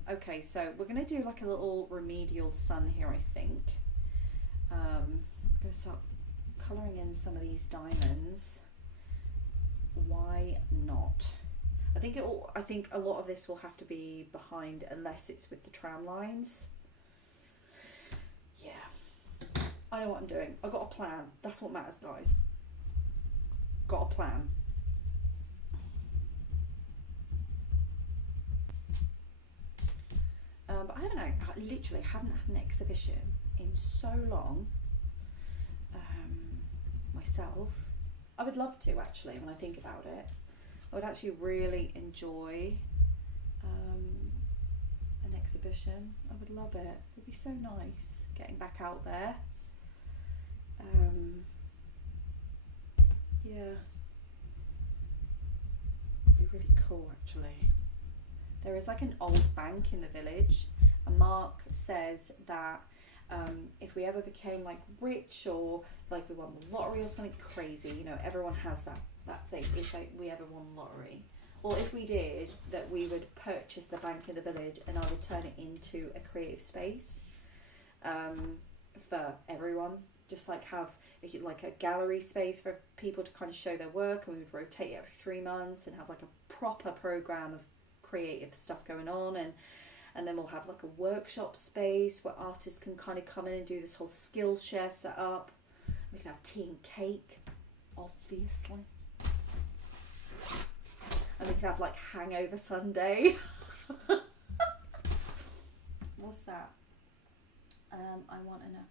Okay, so we're going to do like a little remedial sun here, I think. I'm going to start colouring in some of these diamonds. Why not? I think a lot of this will have to be behind, unless it's with the tram lines. Yeah, I know what I'm doing. I've got a plan. That's what matters, guys. Got a plan. But I don't know. I literally haven't had an exhibition in so long. Myself, I would love to actually. When I think about it, I would actually really enjoy an exhibition. I would love it. It'd be so nice getting back out there. Yeah, it'd be really cool actually. There is like an old bank in the village, and Mark says that if we ever became like rich, or like we won the lottery or something crazy, you know, everyone has that thing, if we ever won the lottery, or if we did, that we would purchase the bank in the village, and I would turn it into a creative space for everyone. Just like have like a gallery space for people to kind of show their work, and we would rotate every 3 months and have like a proper program of creative stuff going on, and then we'll have like a workshop space where artists can kind of come in and do this whole skills share set up. We can have tea and cake, obviously, and we can have like hangover Sunday. What's that? I want to know.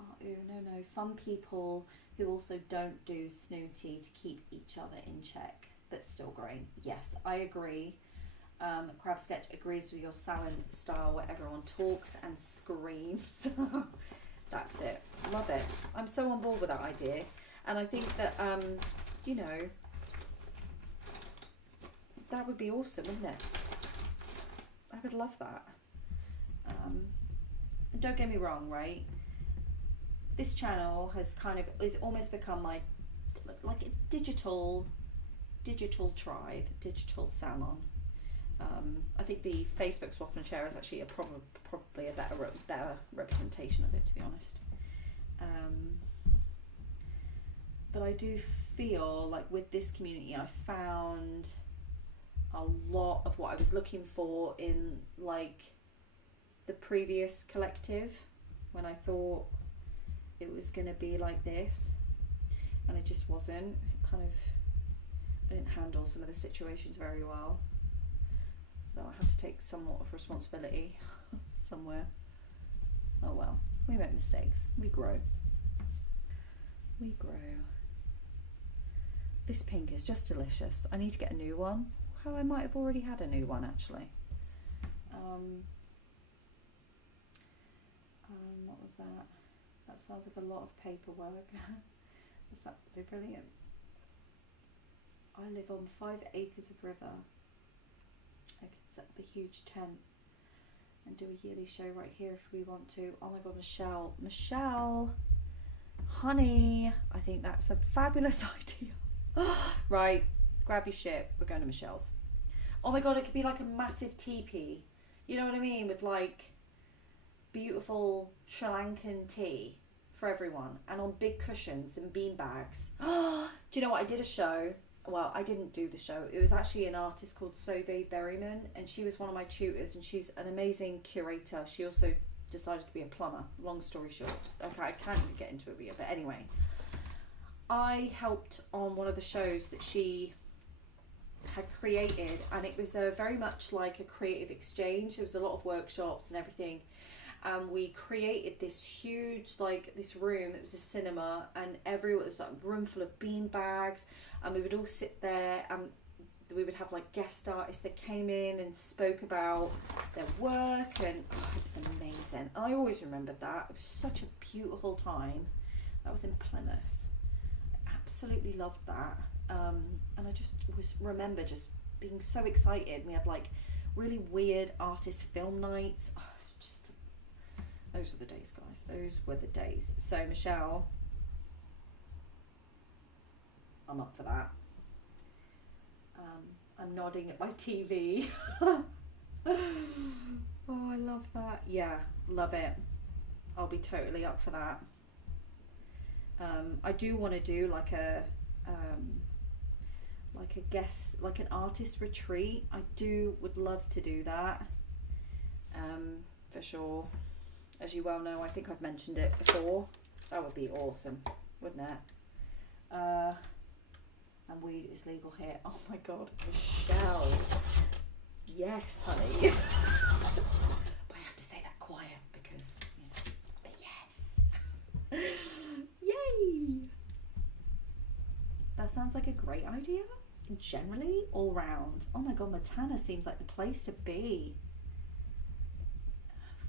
Oh, no. Fun people who also don't do snooty to keep each other in check, but still growing. Yes, I agree. Crab Sketch agrees with your salon style where everyone talks and screams. That's it. Love it. I'm so on board with that idea. And I think that, you know, that would be awesome, wouldn't it? I would love that. And don't get me wrong, right? This channel has is almost become like a digital tribe, digital salon. I think the Facebook swap and share is actually probably a better representation of it, to be honest. But I do feel like with this community, I found a lot of what I was looking for in like the previous collective, when I thought it was going to be like this, and it just wasn't. I didn't handle some of the situations very well. So I have to take somewhat of responsibility somewhere. Oh well, we make mistakes. We grow. We grow. This pink is just delicious. I need to get a new one. How I might have already had a new one actually. What was that? That sounds like a lot of paperwork. That's absolutely brilliant. I live on 5 acres of river. I could set up a huge tent and do a yearly show right here if we want to. Oh my god, Michelle, honey, I think that's a fabulous idea. Right, grab your shit, we're going to Michelle's. Oh my god, it could be like a massive teepee, you know what I mean, with like beautiful Sri Lankan tea for everyone, and on big cushions and bean bags. Do you know what, I did a show. Well, I didn't do the show. It was actually an artist called Sove Berryman, and she was one of my tutors, and she's an amazing curator. She also decided to be a plumber. Long story short. Okay, I can't even get into it with you, but anyway. I helped on one of the shows that she had created, and it was very much like a creative exchange. There was a lot of workshops and everything, and we created this huge, like, this room that was a cinema, and everyone, it was like a room full of bean bags, and we would all sit there, and we would have like guest artists that came in and spoke about their work, and it was amazing. I always remembered that. It was such a beautiful time. That was in Plymouth. I absolutely loved that. And I just remember just being so excited. We had like really weird artist film nights. Just those were the days, guys. Those were the days. So Michelle, I'm up for that. I'm nodding at my TV. Oh, I love that. Yeah, love it. I'll be totally up for that. I do want to do like a guest, like an artist retreat. I would love to do that, for sure. As you well know, I think I've mentioned it before. That would be awesome, wouldn't it? And weed is legal here. Oh my God, Michelle. Yes, honey. But I have to say that quiet because, but yes. Yay. That sounds like a great idea. Generally, all round. Oh my God, Montana seems like the place to be.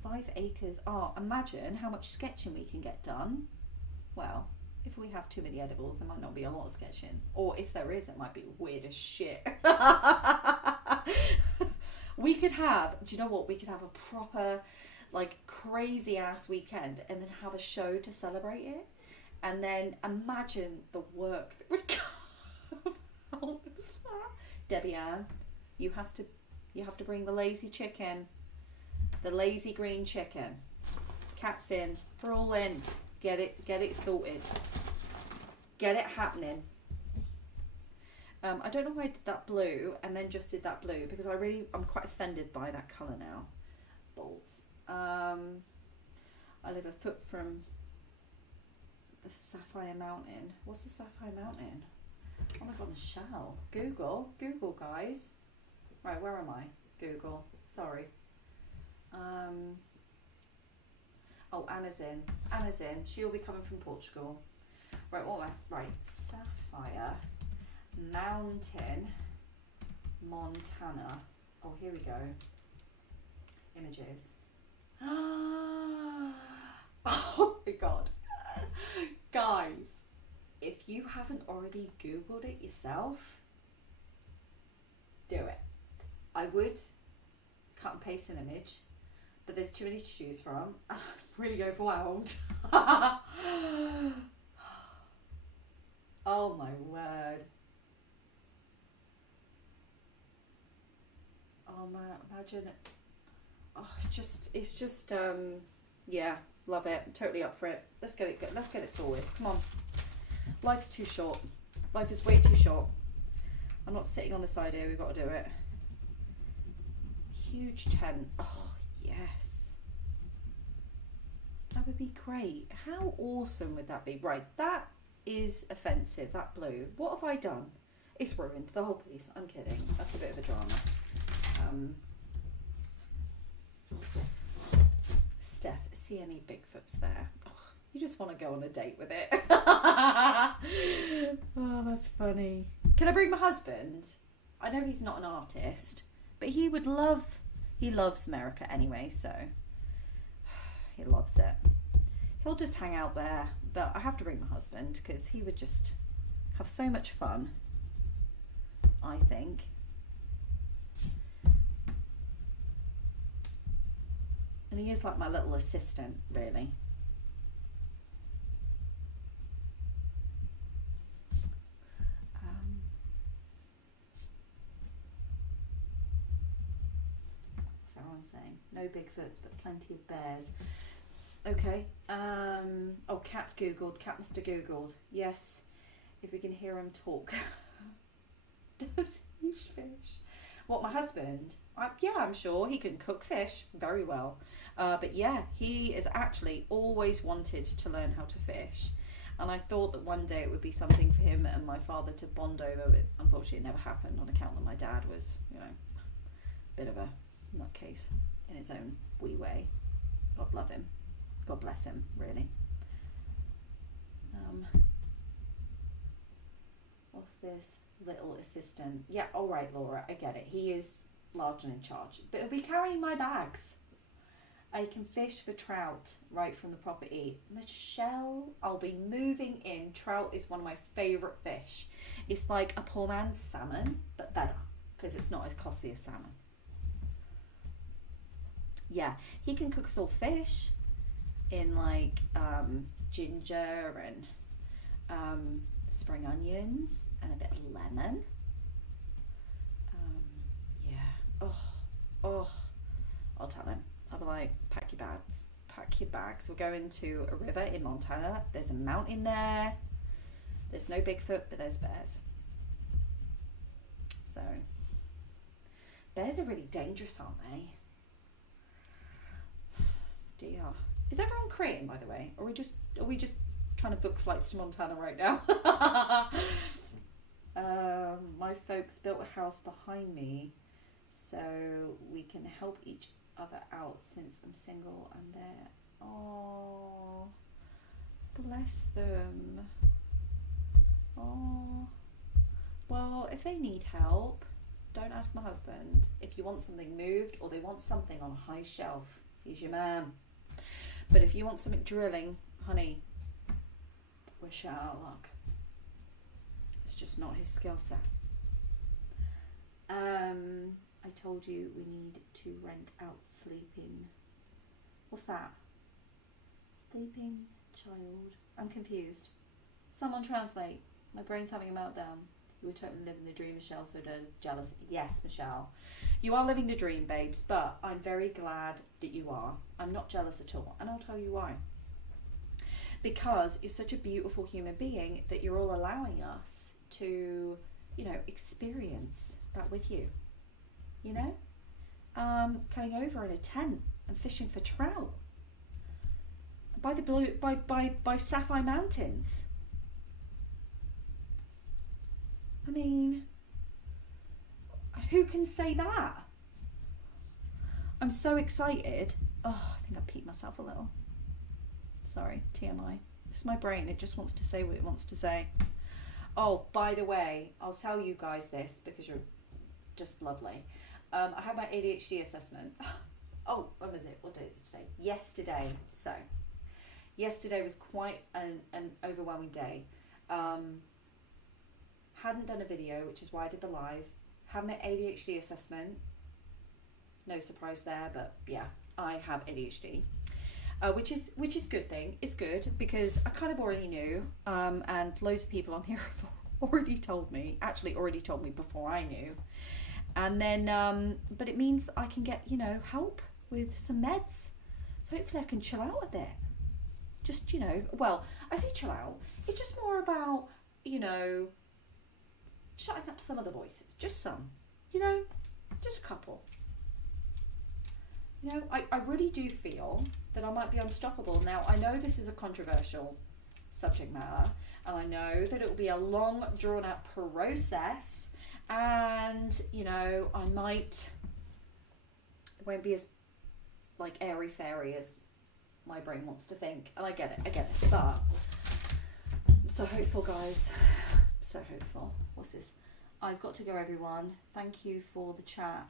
5 acres. Oh, imagine how much sketching we can get done. Well, if we have too many edibles, there might not be a lot of sketching. Or if there is, it might be weird as shit. We could have, do you know what? We could have a proper, like, crazy ass weekend and then have a show to celebrate it. And then imagine the work that would come out of that. Debbie Ann, you have to bring the lazy chicken. The lazy green chicken. Cat's in. We're all in. Get it sorted. Get it happening. I don't know why I did that blue and then just did that blue because I'm quite offended by that colour now. Balls. I live a foot from the Sapphire Mountain. What's the Sapphire Mountain? Oh my God, Michelle. Google, guys. Right, where am I? Google. Sorry. Oh, Anna's in. She'll be coming from Portugal. Right, what am I? Right, Sapphire Mountain, Montana. Oh, here we go. Images. Oh my God. Guys, if you haven't already Googled it yourself, do it. I would cut and paste an image, but there's too many to choose from. I'm really overwhelmed. Oh my word. Oh man, imagine it. Oh, it's just yeah, love it. I'm totally up for it. Let's get it sorted. Come on. Life's too short. Life is way too short. I'm not sitting on the side here, we've got to do it. Huge tent. Oh yes. That would be great. How awesome would that be? Right, that is offensive, that blue. What have I done? It's ruined the whole piece. I'm kidding. That's a bit of a drama. Steph, see any Bigfoots there? Oh, you just want to go on a date with it. Oh, that's funny. Can I bring my husband? I know he's not an artist, but he loves America anyway, so he loves it. He'll just hang out there, but I have to bring my husband because he would just have so much fun, I think. And he is like my little assistant, really. What's everyone saying? No Bigfoots, but plenty of bears. Okay. Oh, Cat's Googled. Cat must have Googled. Yes. If we can hear him talk. Does he fish? What, my husband? Yeah, I'm sure he can cook fish very well. But yeah, he has actually always wanted to learn how to fish. And I thought that one day it would be something for him and my father to bond over, but unfortunately it never happened on account that my dad was, you know, a bit of a nutcase in his own wee way. God love him. God bless him, really. What's this? Little assistant. Yeah, alright, Laura, I get it. He is large and in charge. But he'll be carrying my bags. I can fish for trout right from the property. Michelle, I'll be moving in. Trout is one of my favourite fish. It's like a poor man's salmon, but better, because it's not as costly as salmon. Yeah, he can cook us all fish in like ginger and spring onions and a bit of lemon. Yeah. Oh, I'll tell him. I'll be like, pack your bags. We're going to a river in Montana. There's a mountain there. There's no Bigfoot, but there's bears. So, bears are really dangerous, aren't they? Dear. Is everyone Korean, by the way? Or are we just trying to book flights to Montana right now? My folks built a house behind me so we can help each other out since I'm single and they're, oh, bless them. Oh, well, if they need help, don't ask my husband. If you want something moved or they want something on a high shelf, he's your man. But if you want something drilling, honey, wish her our luck. It's just not his skill set. I told you we need to rent out sleeping. What's that? Sleeping child. I'm confused. Someone translate. My brain's having a meltdown. You were totally living the dream, Michelle, so jealous. Yes, Michelle. You are living the dream, babes, but I'm very glad that you are. I'm not jealous at all, and I'll tell you why. Because you're such a beautiful human being that you're all allowing us to, you know, experience that with you. You know? Coming over in a tent and fishing for trout. By the blue, by Sapphire Mountains. I mean, who can say that? I'm so excited. Oh, I think I peed myself a little. Sorry, TMI. It's my brain. It just wants to say what it wants to say. Oh, by the way, I'll tell you guys this because you're just lovely. I had my ADHD assessment. Oh, when was it? What day is it today? Yesterday. So, yesterday was quite an overwhelming day. Hadn't done a video, which is why I did the live. Had my ADHD assessment. No surprise there, but yeah, I have ADHD. Which is good thing. It's good because I kind of already knew, and loads of people on here have already told me before I knew. And then, but it means I can get, you know, help with some meds. So hopefully I can chill out a bit. Just, you know, well, I say chill out. It's just more about, you know, shutting up some of the voices. Just some, you know, just a couple. You know, I really do feel that I might be unstoppable. Now, I know this is a controversial subject matter, and I know that it will be a long, drawn-out process, and, you know, it won't be as, like, airy-fairy as my brain wants to think, and I get it, but I'm so hopeful, guys, so hopeful. What's this? I've got to go, everyone. Thank you for the chat.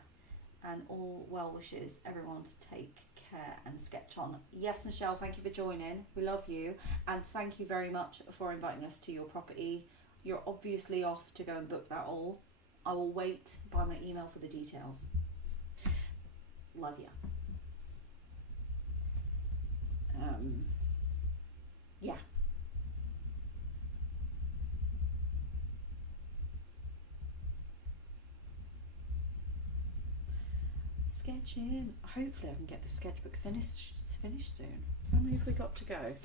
And all well wishes, everyone, to take care and sketch on. Yes, Michelle, thank you for joining. We love you. And thank you very much for inviting us to your property. You're obviously off to go and book that all. I will wait by my email for the details. Love you. Yeah. Sketching. Hopefully I can get the sketchbook finished soon. How many have we got to go?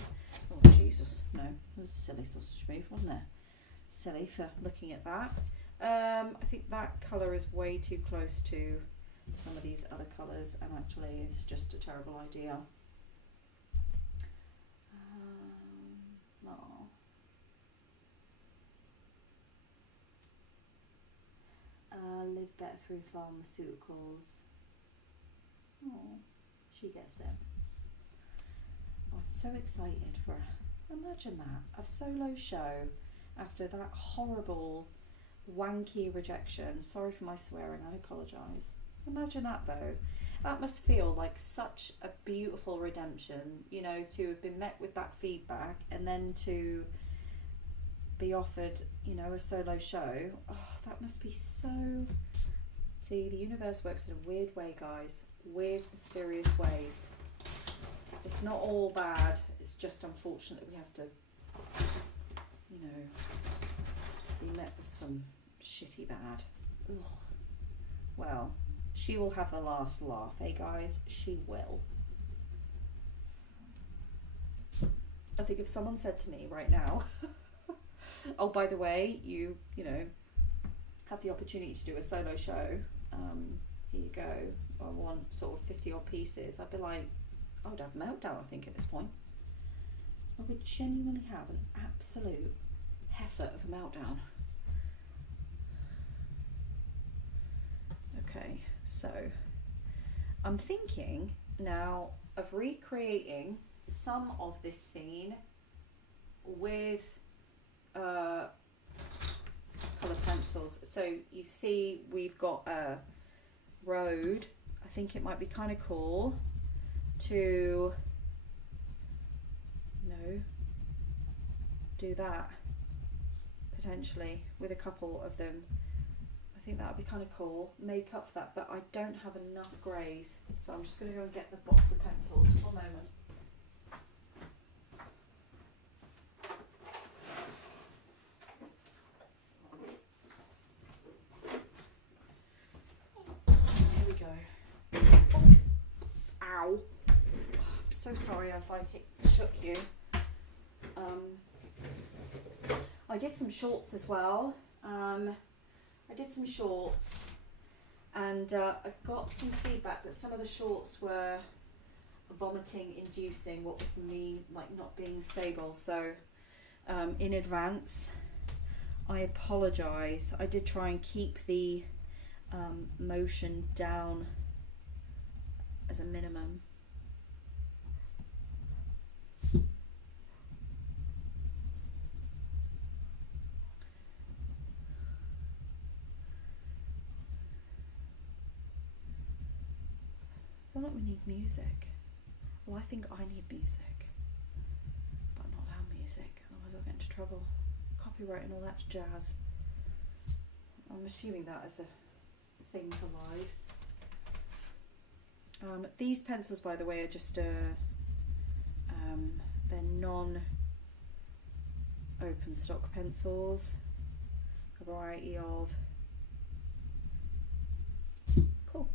Oh Jesus, no. It was a silly sausage move, wasn't it? Silly for looking at that. I think that colour is way too close to some of these other colours, and actually it's just a terrible idea. No. Live better through pharmaceuticals. Oh, she gets it. Oh, I'm so excited for her. Imagine that, a solo show after that horrible, wanky rejection. Sorry for my swearing, I apologise. Imagine that though. That must feel like such a beautiful redemption, you know, to have been met with that feedback and then to be offered, you know, a solo show. Oh, that must be so... See, the universe works in a weird way, guys. Weird, mysterious ways. It's not all bad. It's just unfortunate that we have to, you know, be met with some shitty bad. Ugh. Well, she will have the last laugh, eh, guys? She will. I think if someone said to me right now, oh, by the way, you know, have the opportunity to do a solo show, here you go, I want sort of 50 odd pieces, I'd be like, I would have a meltdown, I think, at this point. I would genuinely have an absolute heifer of a meltdown. Okay, so I'm thinking now of recreating some of this scene with coloured pencils. So you see we've got a road. I think it might be kind of cool to, you know, do that potentially with a couple of them. I think that would be kind of cool. Make up for that, but I don't have enough greys, so I'm just going to go and get the box of pencils. One moment. Here we go. Ow. I'm so sorry if I shook you. I did some shorts as well. I did some shorts and I got some feedback that some of the shorts were vomiting inducing, what with me like not being stable. So in advance, I apologise. I did try and keep the motion down as a minimum. I feel like we need music. Well, I think I need music, but not loud music, otherwise I'll get into trouble. Copyright and all that jazz. I'm assuming that is a thing for lives. These pencils, by the way, are just they're non-open stock pencils. A variety of. Cool.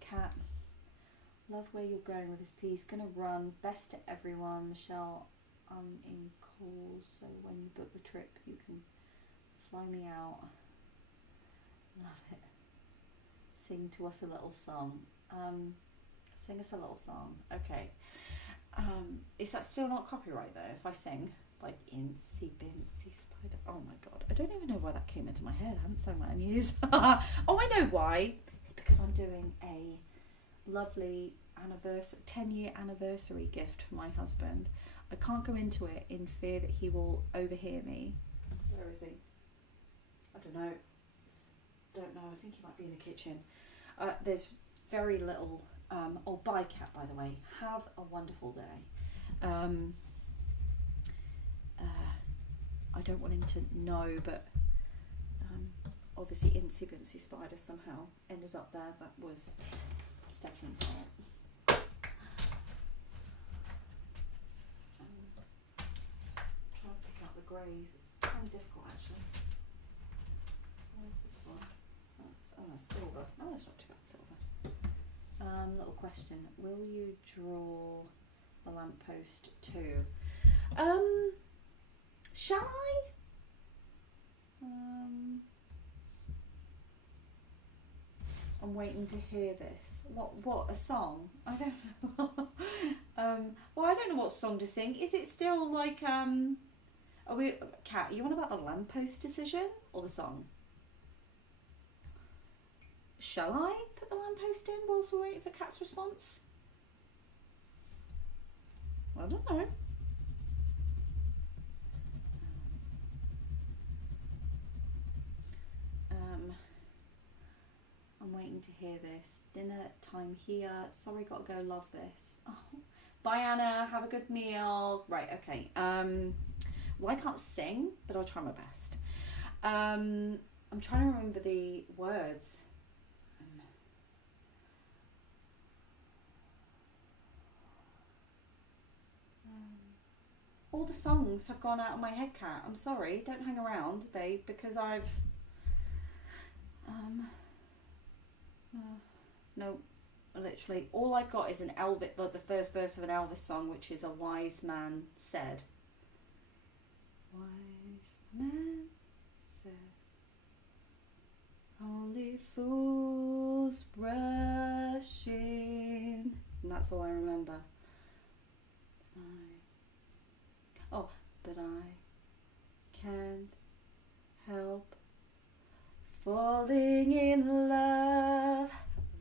Cat, love where you're going with this piece. Gonna run. Best to everyone. Michelle, I'm in calls, so when you book the trip you can fly me out. Love it. Sing to us a little song. Sing us a little song. Okay. Is that still not copyright though if I sing like Incy Bincy Spider? Oh my god, I don't even know why that came into my head. I haven't sung that in years. Oh, I know why. It's because I'm doing a lovely 10-year anniversary gift for my husband. I can't go into it in fear that he will overhear me. Where is he? I don't know. I think he might be in the kitchen. There's very little. Oh, bye, Cat, by the way. Have a wonderful day. I don't want him to know, but obviously Incy Bincy Spider somehow ended up there. That was Stephanie's fault. Trying to pick out the greys. It's kind of difficult actually. Where's this one? That's silver. No, that's not too bad silver. Little question. Will you draw the lamppost too? Shall I? I'm waiting to hear this. What a song? I don't know. Well, I don't know what song to sing. Is it still like Are we, Kat, are you on about the lamppost decision or the song? Shall I put the lamppost in whilst we're waiting for Kat's response? I don't know. I'm waiting to hear this. Dinner time here. Sorry, gotta go. Love this. Oh. Bye, Anna. Have a good meal. Right, okay. Well, I can't sing, but I'll try my best. I'm trying to remember the words. All the songs have gone out of my head, Kat. I'm sorry. Don't hang around, babe, because I've... no, literally. All I've got is an Elvis, the first verse of an Elvis song, which is "A wise man said." Wise man said, only fools rush in. And that's all I remember. But I can't help falling in love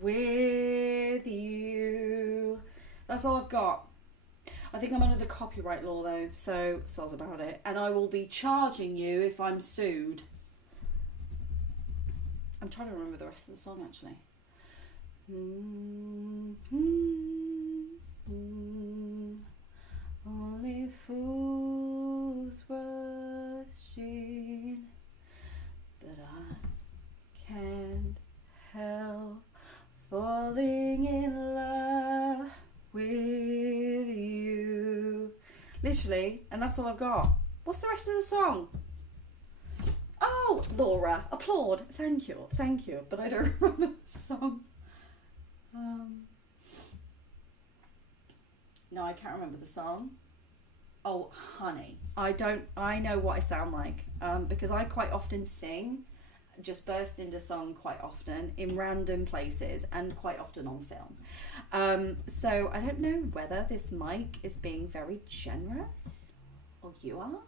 with you. That's all I've got. I think I'm under the copyright law though, so soz about it. And I will be charging you if I'm sued. I'm trying to remember the rest of the song actually. Only fools rushing, but I can't help falling in love with you. Literally, and that's all I've got. What's the rest of the song? Oh, Laura, applaud. Thank you. But I don't remember the song. No, I can't remember the song. Oh, honey. I know what I sound like. Because I quite often sing, just burst into song quite often in random places and quite often on film. So I don't know whether this mic is being very generous or you are.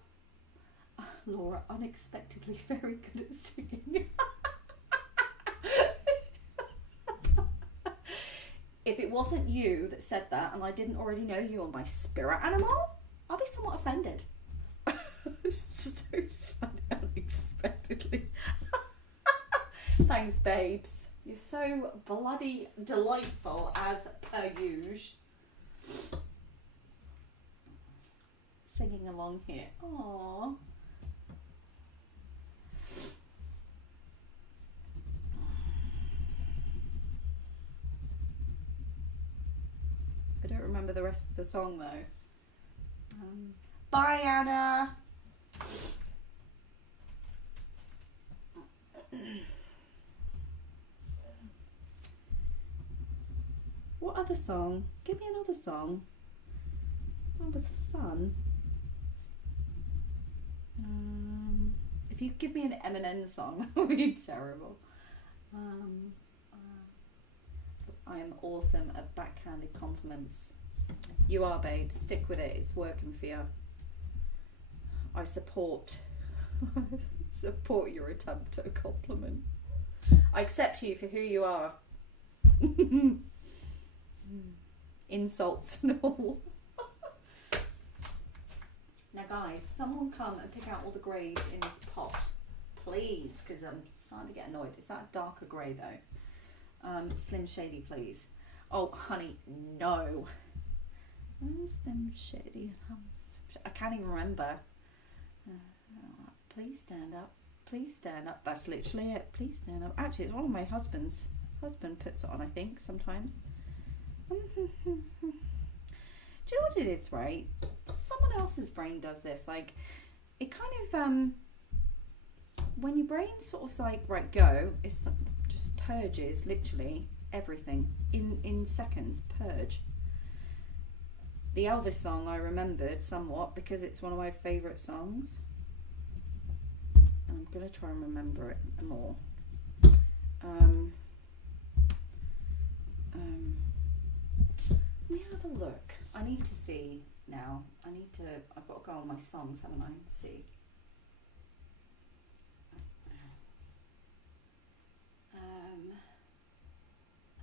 Laura, unexpectedly very good at singing. If it wasn't you that said that and I didn't already know you are my spirit animal, I'll be somewhat offended. So funny, unexpectedly. Thanks, babes. You're so bloody delightful as per usual. Singing along here. Aww. I don't remember the rest of the song though. Bye, Anna. What other song? Give me another song. That was fun. If you give me an Eminem song, that would be terrible. I am awesome at backhanded compliments. You are, babe. Stick with it. It's working for you. I support your attempt at a compliment. I accept you for who you are. Insults and all. Now, guys, someone come and pick out all the greys in this pot, please, because I'm starting to get annoyed. Is that a darker grey though? Slim Shady, please. Oh, honey, no. Slim Shady. I can't even remember. Please stand up. Please stand up. That's literally it. Please stand up. Actually, it's one of my husband's. Husband puts it on, I think, sometimes. Do you know what it is, right? Someone else's brain does this. Like, it kind of, when your brain sort of like, right, go, it's just purges, literally, everything. In seconds, purge. The Elvis song I remembered somewhat because it's one of my favourite songs. I'm going to try and remember it more. Let me have a look. I need to see now. I've got to go on my songs, haven't I? Let's see.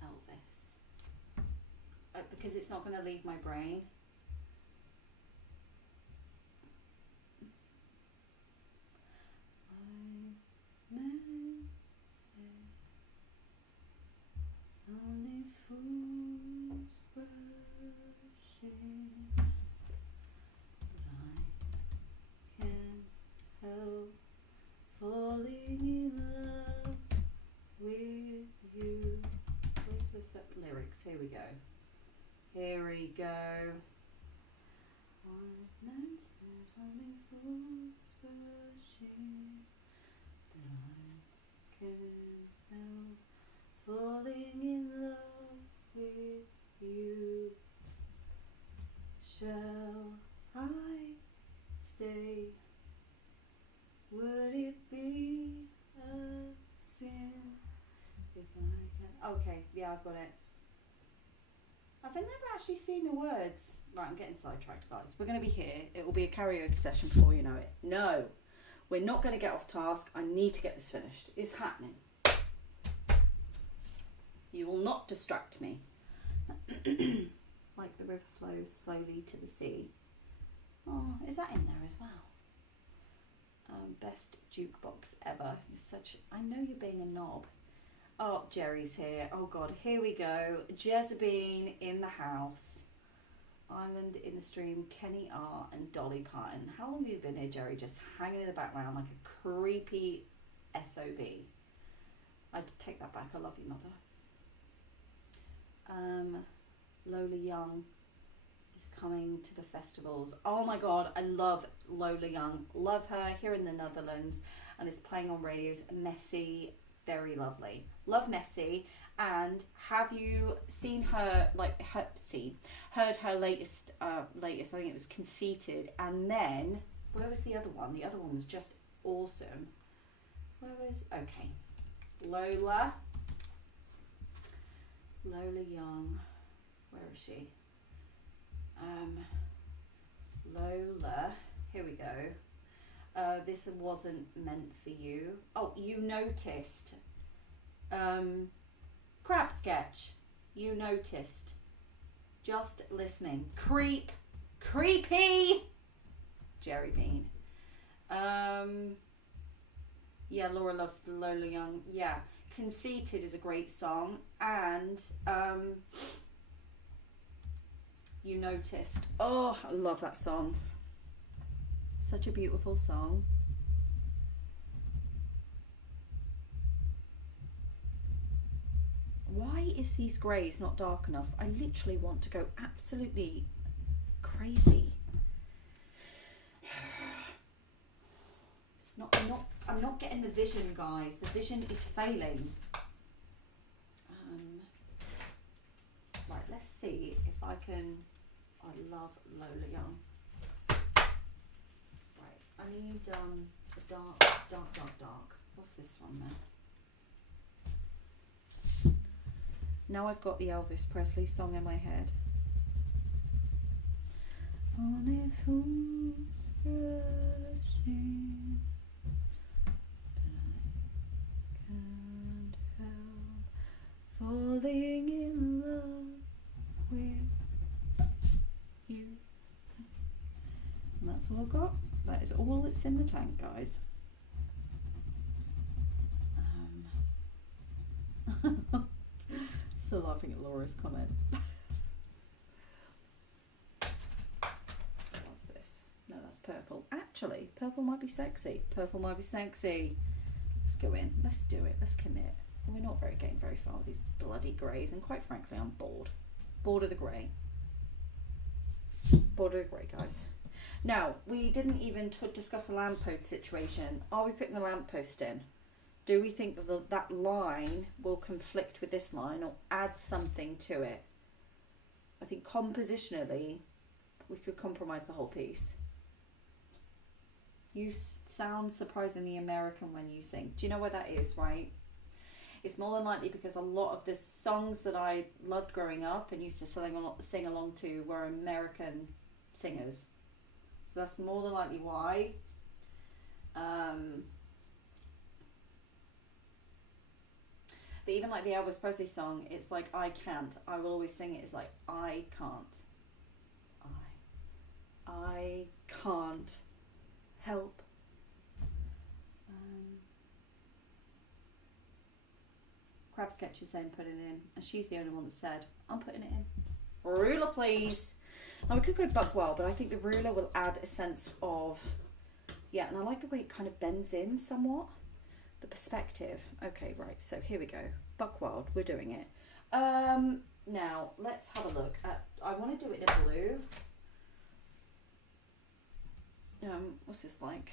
Elvis. Because it's not going to leave my brain. Only fools rushing, but I can't help falling in love with you. Where's the lyrics? Here we go. Here we go. Wise men said only fools rushing, but I can't help falling in love with you. Shall I stay? Would it be a sin if I can? Okay, yeah, I've got it. I've never actually seen the words. Right, I'm getting sidetracked, guys. We're going to be here. It will be a karaoke session before you know it. No, we're not going to get off task. I need to get this finished. It's happening. You will not distract me. Like the river flows slowly to the sea. Oh, is that in there as well? Best jukebox ever. I know you're being a knob. Oh, Jerry's here. Oh God, here we go. Jezebine in the house. Island in the Stream, Kenny R and Dolly Parton. How long have you been here, Jerry? Just hanging in the background like a creepy SOB. I'd take that back. I love you, mother. Lola Young is coming to the festivals. Oh my God, I love Lola Young. Love her here in the Netherlands, and is playing on radios. Messy, very lovely. Love Messy. And have you seen her, heard her latest, I think it was Conceited, and then, where was the other one? The other one was just awesome. Okay, Lola Young, where is she? Lola, here we go. This wasn't meant for you. Oh, You Noticed. Crab Sketch. You Noticed. Just listening. Creepy. Jerry Bean. Yeah, Laura loves Lola Young. Yeah. Conceited is a great song, and You Noticed. Oh, I love that song. Such a beautiful song. Why is these greys not dark enough? I literally want to go absolutely crazy. I'm not getting the vision, guys. The vision is failing. Right, let's see if I can. I love Lola Young. Right, I need the dark. What's this one then? Now I've got the Elvis Presley song in my head. On a fool's rushing, can't help falling in love with you. And that's all I've got. That is all that's in the tank, guys. Still laughing at Laura's comment. What's this? No, that's purple. Actually, purple might be sexy. Purple might be sexy. Let's go in. Let's do it. Let's commit. We're not getting very far with these bloody greys, and quite frankly, I'm bored. Bored of the grey. Bored of the grey, guys. Now, we didn't even discuss the lamppost situation. Are we putting the lamppost in? Do we think that that line will conflict with this line or add something to it? I think compositionally, we could compromise the whole piece. You sound surprisingly American when you sing. Do you know why that is, right? It's more than likely because a lot of the songs that I loved growing up and used to sing along to were American singers. So that's more than likely why. But even like the Elvis Presley song, it's like I can't. I will always sing it. It's like I can't. I can't help. Crab Sketch is saying put it in, and she's the only one that said I'm putting it in. Ruler, please. Now we could go Buckwild, but I think the ruler will add a sense of, yeah, and I like the way it kind of bends in somewhat. The perspective. Okay, right, so here we go. Buckwild, we're doing it. Now, let's have a look at, I want to do it in blue. What's this like?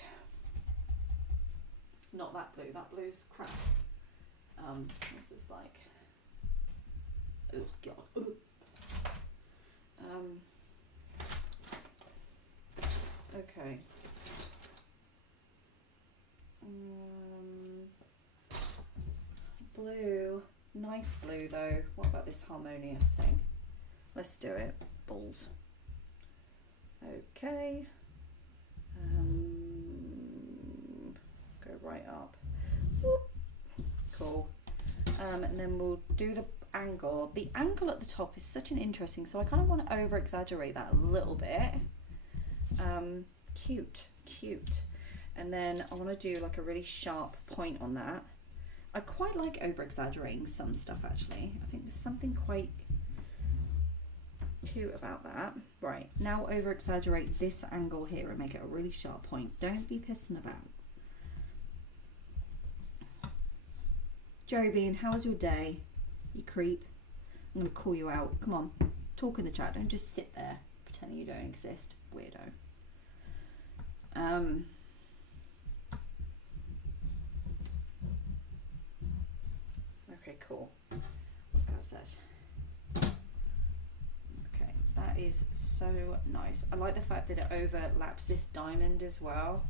Not that blue, that blue's crap. What's this like? Oh, God. Okay. Blue. Nice blue though. What about this harmonious thing? Let's do it. Balls. Okay. Go right up. Whoop. Cool. And then we'll do the angle. The angle at the top is such an interesting, so I kind of want to over exaggerate that a little bit. Cute. And then I want to do like a really sharp point on that. I quite like over exaggerating some stuff actually. I think there's something quite cute about that. Right, now over exaggerate this angle here and make it a really sharp point. Don't be pissing about. Jerry Bean, how was your day? You creep. I'm going to call you out. Come on, talk in the chat. Don't just sit there pretending you don't exist. Weirdo. Okay, cool. Let's go upstairs. Okay, that is so nice. I like the fact that it overlaps this diamond as well.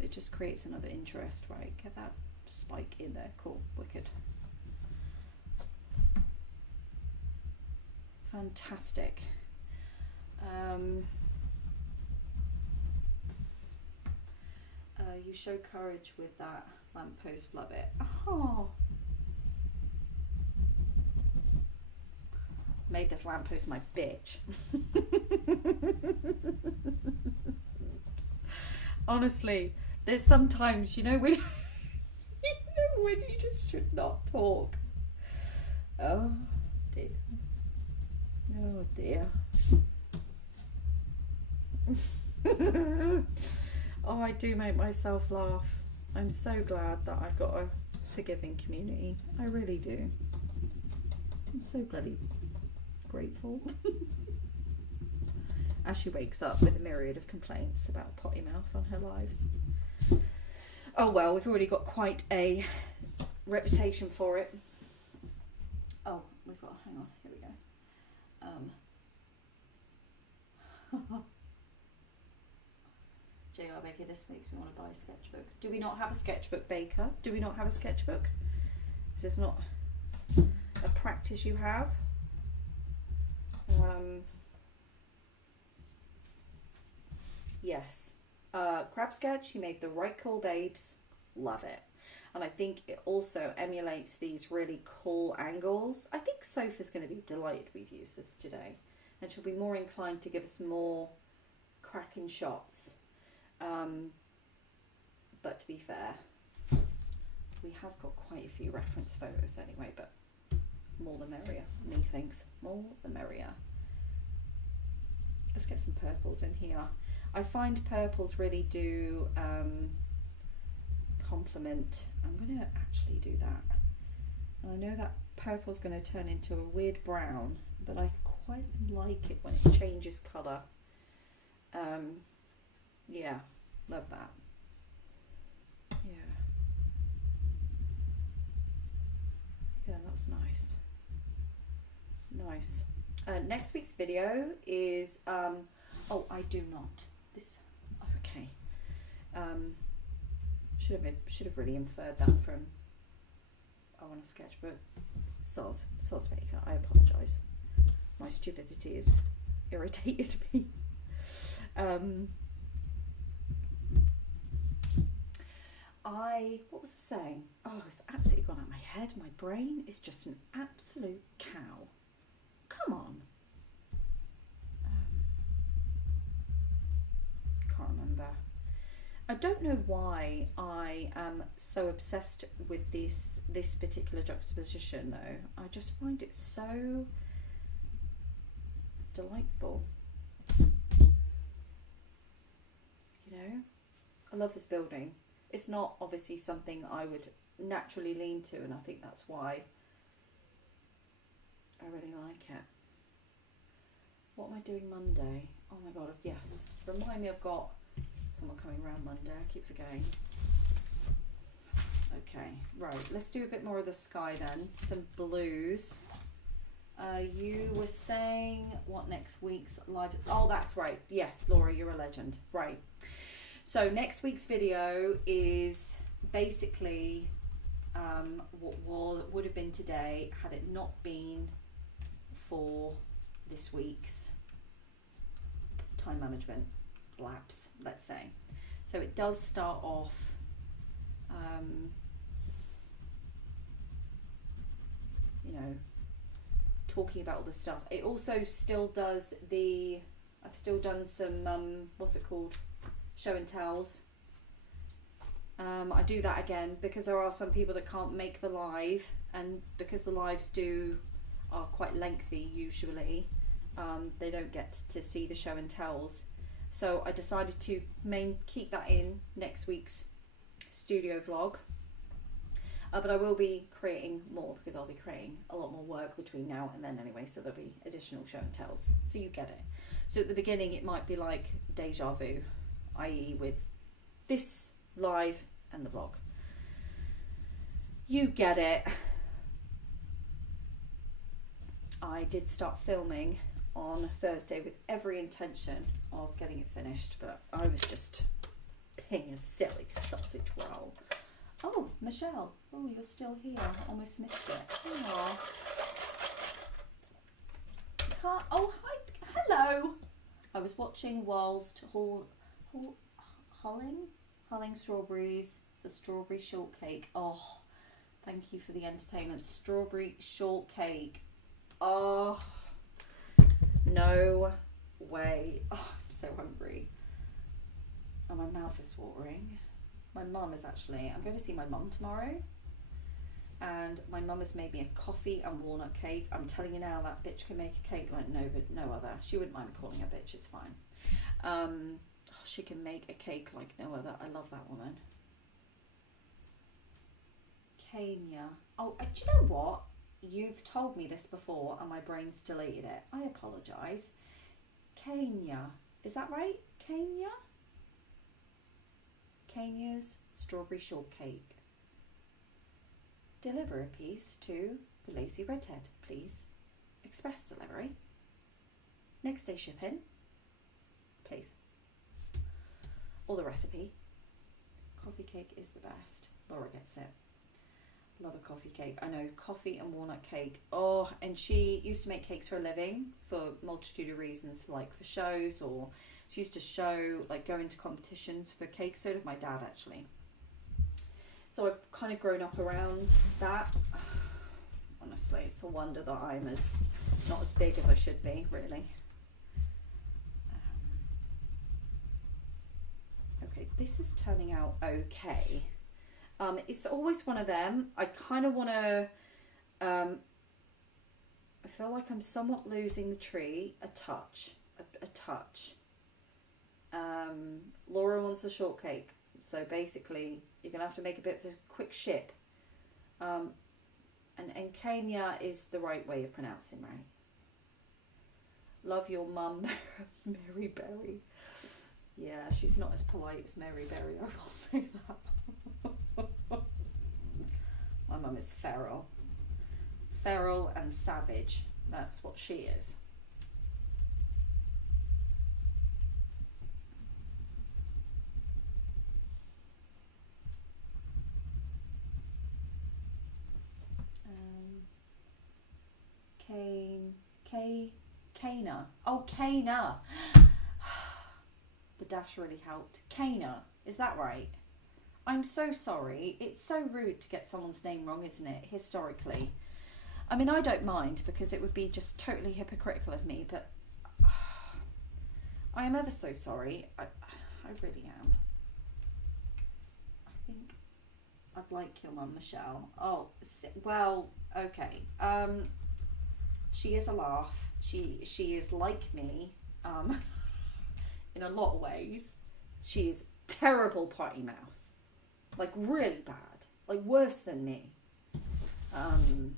It just creates another interest, right? Get that spike in there. Cool, wicked. Fantastic. You show courage with that lamppost, love it. Oh, made this lamppost my bitch. Honestly, there's sometimes, you know, when when you just should not talk. Oh dear. Oh dear. Oh, I do make myself laugh. I'm so glad that I've got a forgiving community. I really do. I'm so bloody grateful. As she wakes up with a myriad of complaints about potty mouth on her lives. Oh well, we've already got quite a reputation for it. Oh, we've got, hang on, here we go. JR Baker, this makes me want to buy a sketchbook. Do we not have a sketchbook, Baker? Do we not have a sketchbook? Is this not a practice you have? Yes. Crab Sketch, you made the right call, babes. Love it. And I think it also emulates these really cool angles. I think Sophie's going to be delighted we've used this today. And she'll be more inclined to give us more cracking shots. But to be fair, we have got quite a few reference photos anyway, but more the merrier, methinks. More the merrier. Let's get some purples in here. I find purples really do complement. I'm going to actually do that. And I know that purple's going to turn into a weird brown, but I quite like it when it changes colour. Yeah, love that. Yeah, that's nice. Nice. Next week's video is oh, I do not. This okay. Should have really inferred that from I want a sketchbook. Soz Maker. I apologise. My stupidity is irritated me. What was I saying? Oh, it's absolutely gone out of my head. My brain is just an absolute cow. Come on. Can't remember. I don't know why I am so obsessed with this particular juxtaposition though. I just find it so delightful. You know? I love this building. It's not obviously something I would naturally lean to, and I think that's why I really like it. What am I doing Monday? Oh my god, yes. Remind me I've got someone coming around Monday. I keep forgetting. Okay, right. Let's do a bit more of the sky then. Some blues. You were saying what next week's live... Oh, that's right. Yes, Laura, you're a legend. Right. So next week's video is basically what would have been today had it not been for this week's time management lapse, let's say. So it does start off you know, talking about all the stuff. It also still does I've still done some what's it called, show and tells. I do that again because there are some people that can't make the live, and because the lives are quite lengthy usually, they don't get to see the show and tells. So I decided to keep that in next week's studio vlog. But I will be creating more because I'll be creating a lot more work between now and then anyway, so there'll be additional show and tells. So you get it. So at the beginning it might be like deja vu, i.e. with this live and the vlog. You get it. I did start filming on Thursday with every intention of getting it finished, but I was just being a silly sausage roll. Oh, Michelle. Oh, you're still here. Almost missed it. Oh, hi. Hello. I was watching whilst hulling strawberries, the strawberry shortcake. Oh, thank you for the entertainment. Strawberry shortcake. Oh, no way. Oh, I'm so hungry. And my mouth is watering. My mum is I'm going to see my mum tomorrow. And my mum has made me a coffee and walnut cake. I'm telling you now, that bitch can make a cake like no other. She wouldn't mind me calling her bitch, it's fine. She can make a cake like no other. I love that woman. Kenya. Oh, do you know what? You've told me this before and my brain's deleted it. I apologise. Kenya. Is that right? Kenya? Kenya's strawberry shortcake. Deliver a piece to the Lazy Redhead, please. Express delivery. Next day shipping, please. Or the recipe. Coffee cake is the best. Laura gets it. Love a coffee cake. I know, coffee and walnut cake. Oh, and she used to make cakes for a living for a multitude of reasons, like for shows, or she used to go into competitions for cake. So did my dad, actually. So I've kind of grown up around that. Honestly, it's a wonder that I'm not as big as I should be, really. Okay, this is turning out okay. It's always one of them. I kind of want to... I feel like I'm somewhat losing the tree a touch. A touch. Laura wants a shortcake. So basically, you're going to have to make a bit of a quick ship. And Kenya is the right way of pronouncing, right? Love your mum, Mary Berry. Yeah, she's not as polite as Mary Berry, I will say that. My mum is feral. Feral and savage. That's what she is. Kana. Oh, Kana. The dash really helped. Kana, is that right? I'm so sorry. It's so rude to get someone's name wrong, isn't it, historically? I mean, I don't mind because it would be just totally hypocritical of me, but I am ever so sorry. I really am. I think I'd like your mum, Michelle. Oh, well, okay. She is a laugh. She is like me, in a lot of ways. She is terrible potty mouth. Like really bad. Like worse than me. And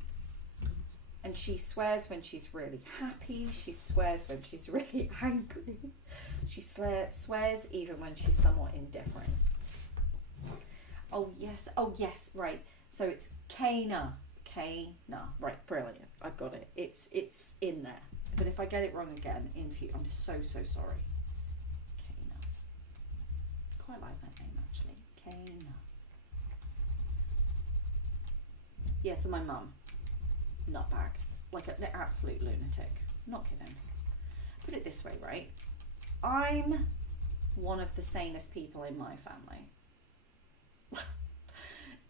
she swears when she's really happy. She swears when she's really angry. She swears even when she's somewhat indifferent. Oh yes, right. So it's Kana. Right, brilliant. I've got it. It's in there. But if I get it wrong again, I'm so sorry. Kana. Quite like that name actually. Kana. Yes, and my mum. Nutbag. Like an absolute lunatic. Not kidding. Put it this way, right? I'm one of the sanest people in my family.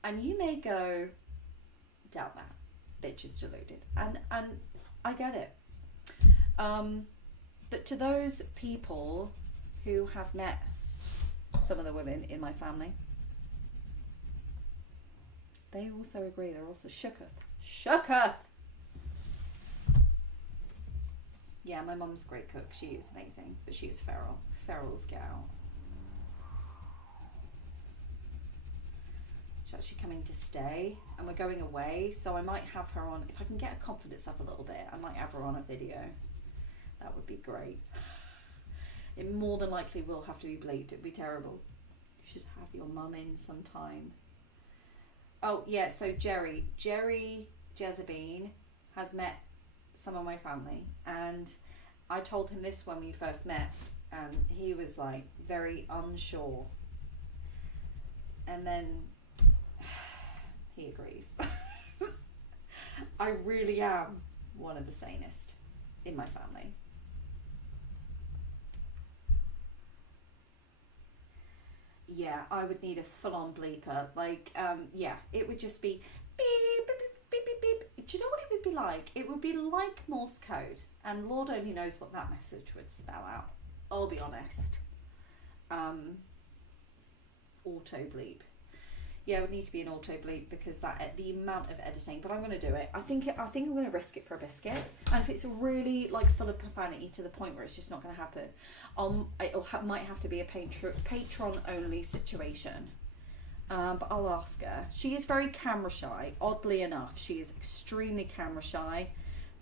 And you may go, doubt that. Bitch is deluded. And I get it. But to those people who have met some of the women in my family, they also agree. They're also shooketh. Yeah, my mum's a great cook. She is amazing. But she is feral. Feral's gal. She's actually coming to stay. And we're going away. So I might have her on. If I can get her confidence up a little bit, I might have her on a video. That would be great. It more than likely will have to be bleeped. It'd be terrible. You should have your mum in sometime. Oh, yeah. So Jerry Jezebine has met some of my family, and I told him this when we first met, and he was like very unsure, and then he agrees. I really am one of the sanest in my family. Yeah, I would need a full-on bleeper. Like, yeah, it would just be beep, beep, beep, beep, beep. Do you know what it would be like? It would be like Morse code, and Lord only knows what that message would spell out. I'll be honest. Auto bleep. Yeah, it would need to be an auto bleep because the amount of editing. But I'm going to do it. I think I'm going to risk it for a biscuit. And if it's really like full of profanity to the point where it's just not going to happen, might have to be a patron only situation. But I'll ask her. She is very camera shy. Oddly enough, she is extremely camera shy.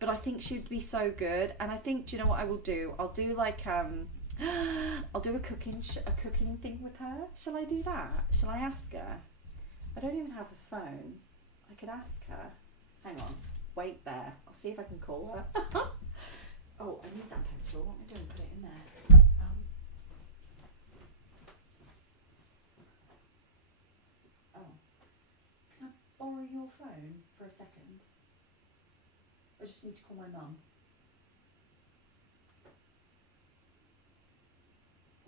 But I think she'd be so good. And I think, do you know what I will do? I'll do like I'll do a cooking thing with her. Shall I do that? Shall I ask her? I don't even have a phone. I could ask her. Hang on. Wait there. I'll see if I can call her. Oh, I need that pencil. What am I doing? Put it in there. Oh. Can I borrow your phone for a second? I just need to call my mum.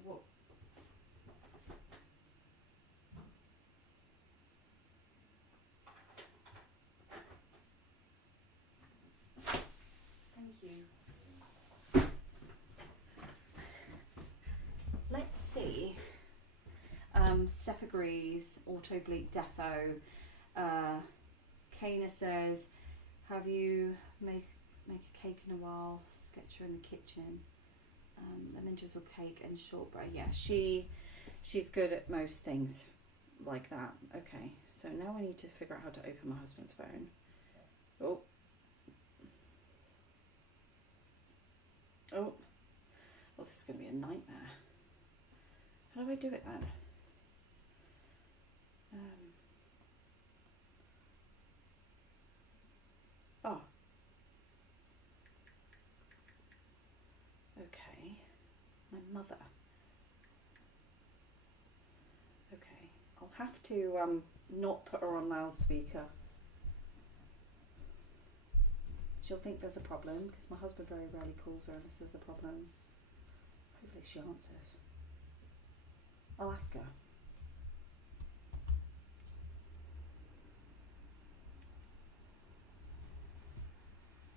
What? Thank you. Let's see. Steph agrees. Auto bleep defo. Kana says, "Have you make a cake in a while? Sketch her in the kitchen. Lemon drizzle cake and shortbread." Yeah, she's good at most things like that. Okay, so now I need to figure out how to open my husband's phone. Oh. Oh, well, this is going to be a nightmare. How do I do it then? Oh. Okay. My mother. Okay. I'll have to not put her on loudspeaker. She'll think there's a problem because my husband very rarely calls her unless there's a problem. Hopefully she answers. I'll ask her.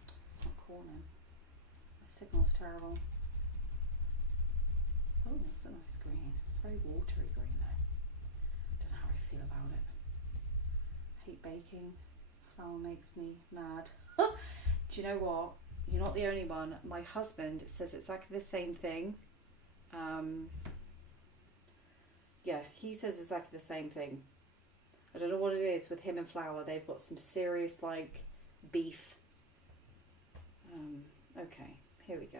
It's not calling. My signal's terrible. Oh, it's a nice green. It's very watery green though. Don't know how I feel about it. Hate baking. Flour makes me mad. Do you know what? You're not the only one. My husband says exactly the same thing. Yeah, he says exactly the same thing. I don't know what it is with him and flour. They've got some serious like beef. Okay, here we go.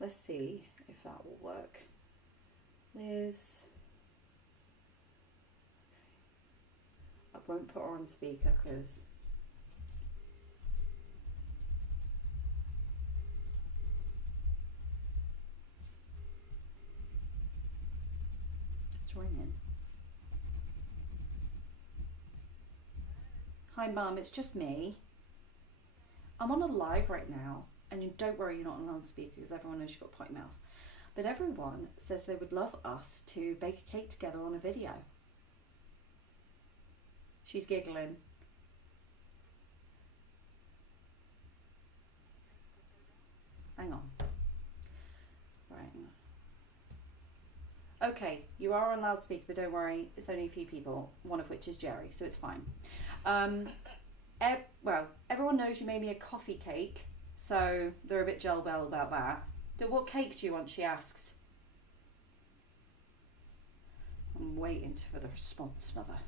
Let's see if that will work. Liz. I won't put her on speaker because it's ringing. Hi Mum, it's just me. I'm on a live right now, and don't worry, you're not on loudspeaker because everyone knows you've got potty mouth. But everyone says they would love us to bake a cake together on a video. She's giggling. Hang on. Right. Hang on. Okay, you are on loudspeaker, but don't worry, it's only a few people, one of which is Jerry, so it's fine. Well, everyone knows you made me a coffee cake, so they're a bit gel-bell about that. What cake do you want, she asks. I'm waiting for the response, Mother.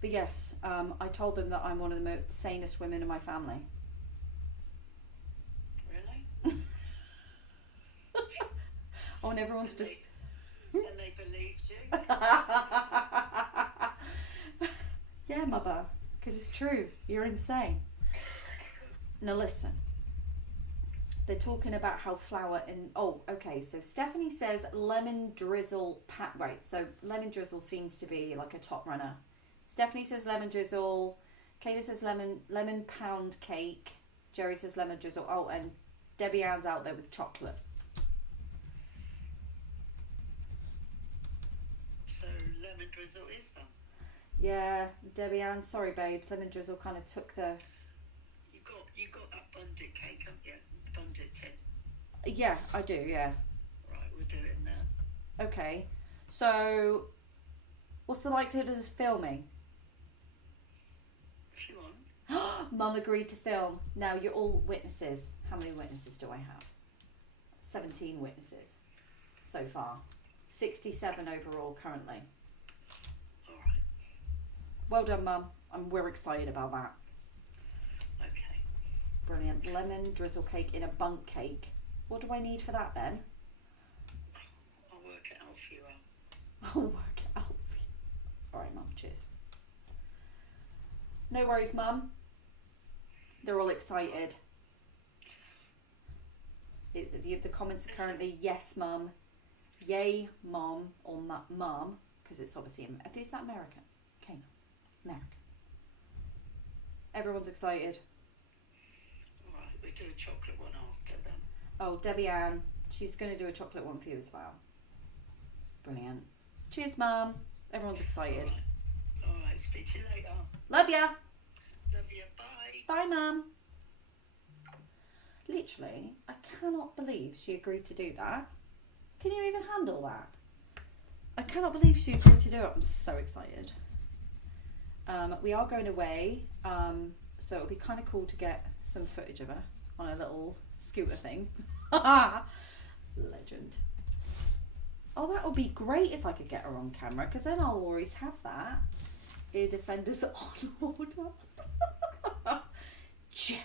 But yes, I told them that I'm one of the most sanest women in my family. Really? Oh, and everyone's just... And they believed you? Yeah, Mother, because it's true. You're insane. Now listen. They're talking about how flour and... Oh, okay, so Stephanie says lemon drizzle... Right, so lemon drizzle seems to be like a top runner. Stephanie says lemon drizzle. Kayla says lemon pound cake. Jerry says lemon drizzle. Oh, and Debbie Ann's out there with chocolate. So lemon drizzle is them. Yeah, Debbie Ann. Sorry, babes. Lemon drizzle kind of took the... You got that Bundit cake, haven't you? Bundit tin. Yeah, I do, yeah. Right, we'll do it now. Okay. So, what's the likelihood of us filming? If you want. Mum agreed to film. Now, you're all witnesses. How many witnesses do I have? 17 witnesses so far. 67 overall currently. All right. Well done, Mum. We're excited about that. Okay. Brilliant. Lemon drizzle cake in a bunk cake. What do I need for that then? I'll work it out for you. I'll work it out for you. Alright, Mum. Cheers. No worries, Mum. They're all excited. The comments are currently, yes, Mum. Yay, Mom. Or Mum. Because it's obviously... Is that American? Okay, no. American. Everyone's excited. Alright, we'll do a chocolate one after then. Oh, Debbie Ann. She's going to do a chocolate one for you as well. Brilliant. Cheers, Mum. Everyone's excited. Alright, speak to you later. Love ya. Love you. Bye. Bye, Mum. Literally, I cannot believe she agreed to do that. Can you even handle that? I cannot believe she agreed to do it. I'm so excited. We are going away, so it'll be kind of cool to get some footage of her on a little scooter thing. Legend. Oh, that would be great if I could get her on camera, because then I'll always have that. Ear defenders on order. Jerry.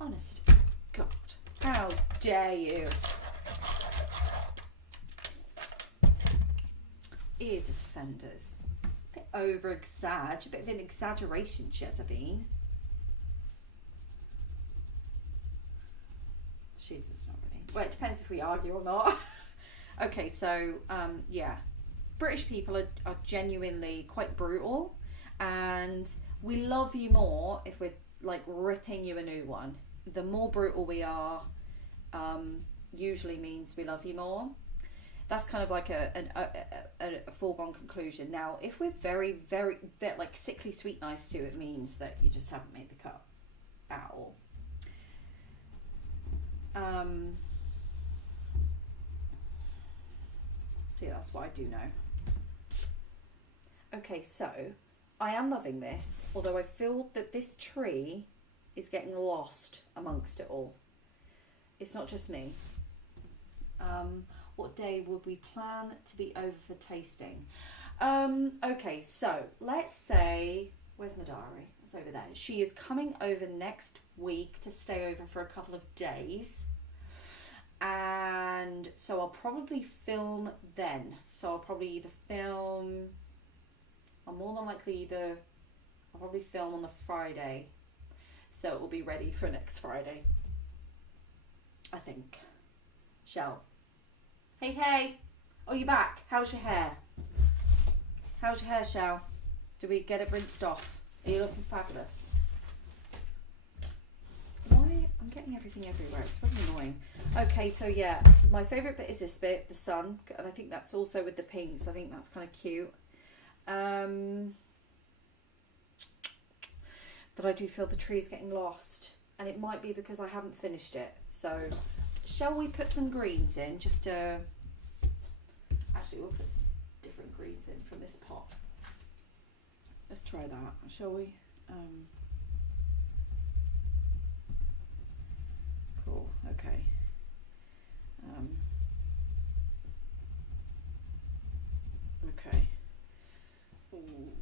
Honest to God. How dare you? Ear defenders. A bit over-exag. A bit of an exaggeration, Jezebine. Jesus, not really. Well, it depends if we argue or not. Okay, so, yeah. British people are genuinely quite brutal. And We love you more if we're like ripping you a new one. The more brutal we are, usually means we love you more. That's kind of like a foregone conclusion. Now, if we're very, very, like sickly sweet nice to you, it means that you just haven't made the cut at all. So yeah, that's what I do know. Okay, so I am loving this, although I feel that this tree is getting lost amongst it all. It's not just me. What day would we plan to be over for tasting? Okay, so let's say, where's my diary? It's over there. She is coming over next week to stay over for a couple of days. And so I'll probably film then. So I'll probably either film, I'll more than likely I'll probably film on the Friday. So it will be ready for next Friday, I think. Shell. Hey. Oh, you're back. How's your hair? How's your hair, Shell? Did we get it rinsed off? Are you looking fabulous? Why? I'm getting everything everywhere. It's really annoying. Okay, so yeah, my favourite bit is this bit, the sun. And I think that's also with the pinks. I think that's kind of cute. But I do feel the tree's getting lost. And it might be because I haven't finished it. So, shall we put some greens in? Just to... Actually, we'll put some different greens in from this pot. Let's try that, shall we? Cool, okay. Okay. Ooh,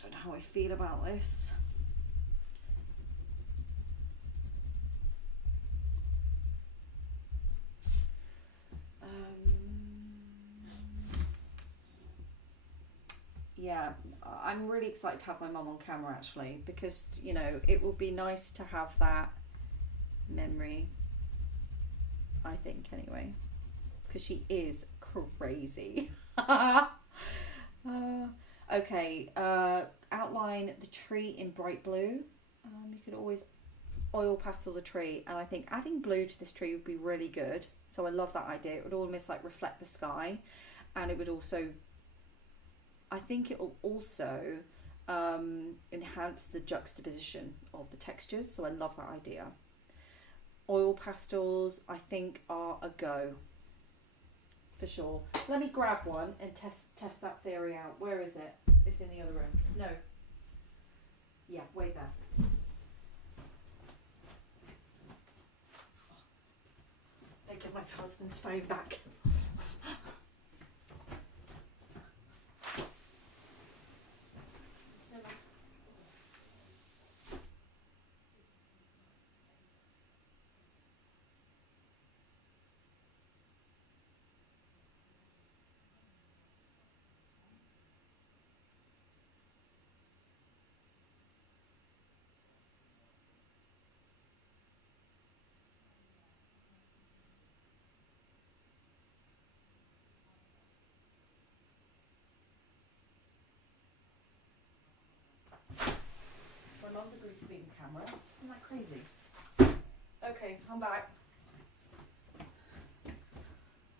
don't know how I feel about this. Yeah, I'm really excited to have my mum on camera actually, because you know it would be nice to have that memory, I think, anyway, because she is crazy. Okay, outline the tree in bright blue. You could always oil pastel the tree, and I think adding blue to this tree would be really good. So I love that idea. It would almost like reflect the sky, and it would also, I think it will also enhance the juxtaposition of the textures. So I love that idea. Oil pastels, I think, are a go for sure. Let me grab one and test that theory out. Where is it? It's in the other room. No. Yeah, way back. I get my husband's phone back. Mum's agreed to be in camera. Isn't that crazy? Okay, I'm back.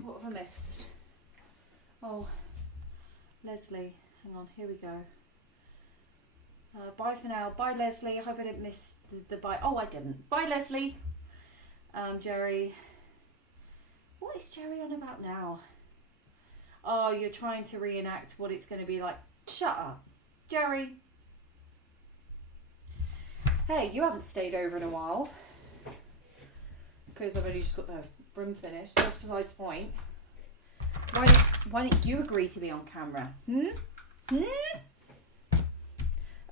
What have I missed? Oh, Leslie. Hang on, here we go. Bye for now. Bye, Leslie. I hope I didn't miss the bye. Oh, I didn't. Bye, Leslie. Jerry. What is Jerry on about now? Oh, you're trying to reenact what it's going to be like. Shut up, Jerry. Hey, you haven't stayed over in a while because I've only just got the room finished. That's besides the point. Why didn't you agree to be on camera?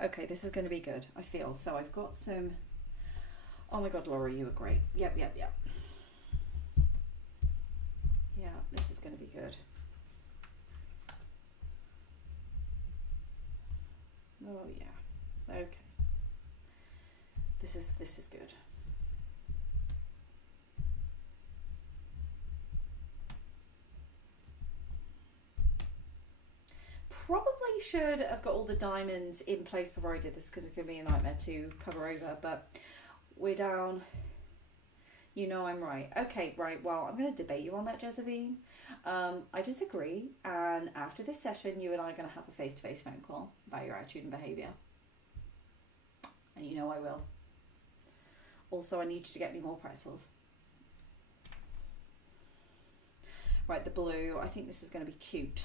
Okay, this is going to be good, I feel. So I've got some... Oh my God, Laura, you were great. Yep. Yeah, this is going to be good. Oh yeah. Okay. This is good. Probably should have got all the diamonds in place before I did this because it's going to be a nightmare to cover over, but we're down. You know I'm right. Okay, right, well, I'm going to debate you on that, Jezebine. I disagree, and after this session, you and I are going to have a face-to-face phone call about your attitude and behaviour. And you know I will. Also, I need you to get me more pretzels. Right, the blue. I think this is going to be cute.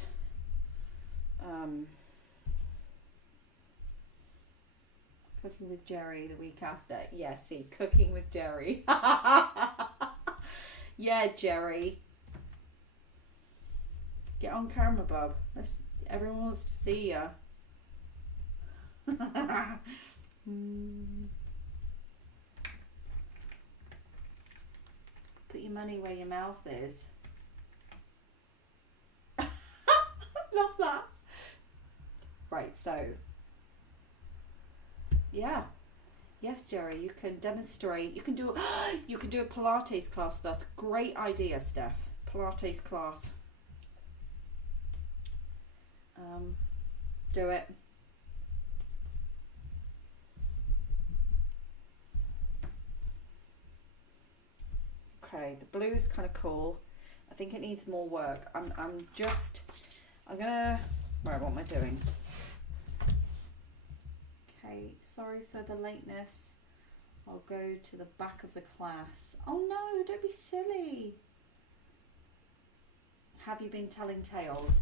Cooking with Jerry the week after. Yeah, see, cooking with Jerry. Yeah, Jerry. Get on camera, bub. Everyone wants to see ya. Put your money where your mouth is. Lost that. Right, so yeah. Yes, Jerry, you can demonstrate. You can do a Pilates class with us. Great idea, Steph. Pilates class. Do it. Okay, the blue's kind of cool. I think it needs more work. I'm gonna, right, what am I doing? Okay, sorry for the lateness. I'll go to the back of the class. Oh no, don't be silly. Have you been telling tales?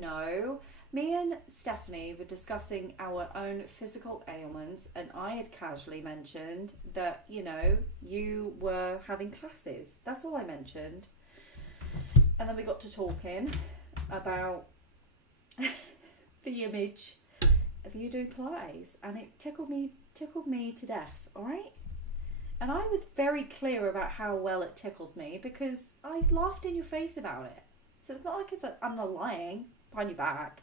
No. Me and Stephanie were discussing our own physical ailments, and I had casually mentioned that, you know, you were having classes. That's all I mentioned. And then we got to talking about the image of you doing Pilates, and it tickled me to death, alright? And I was very clear about how well it tickled me because I laughed in your face about it. So it's not like I'm not lying behind your back.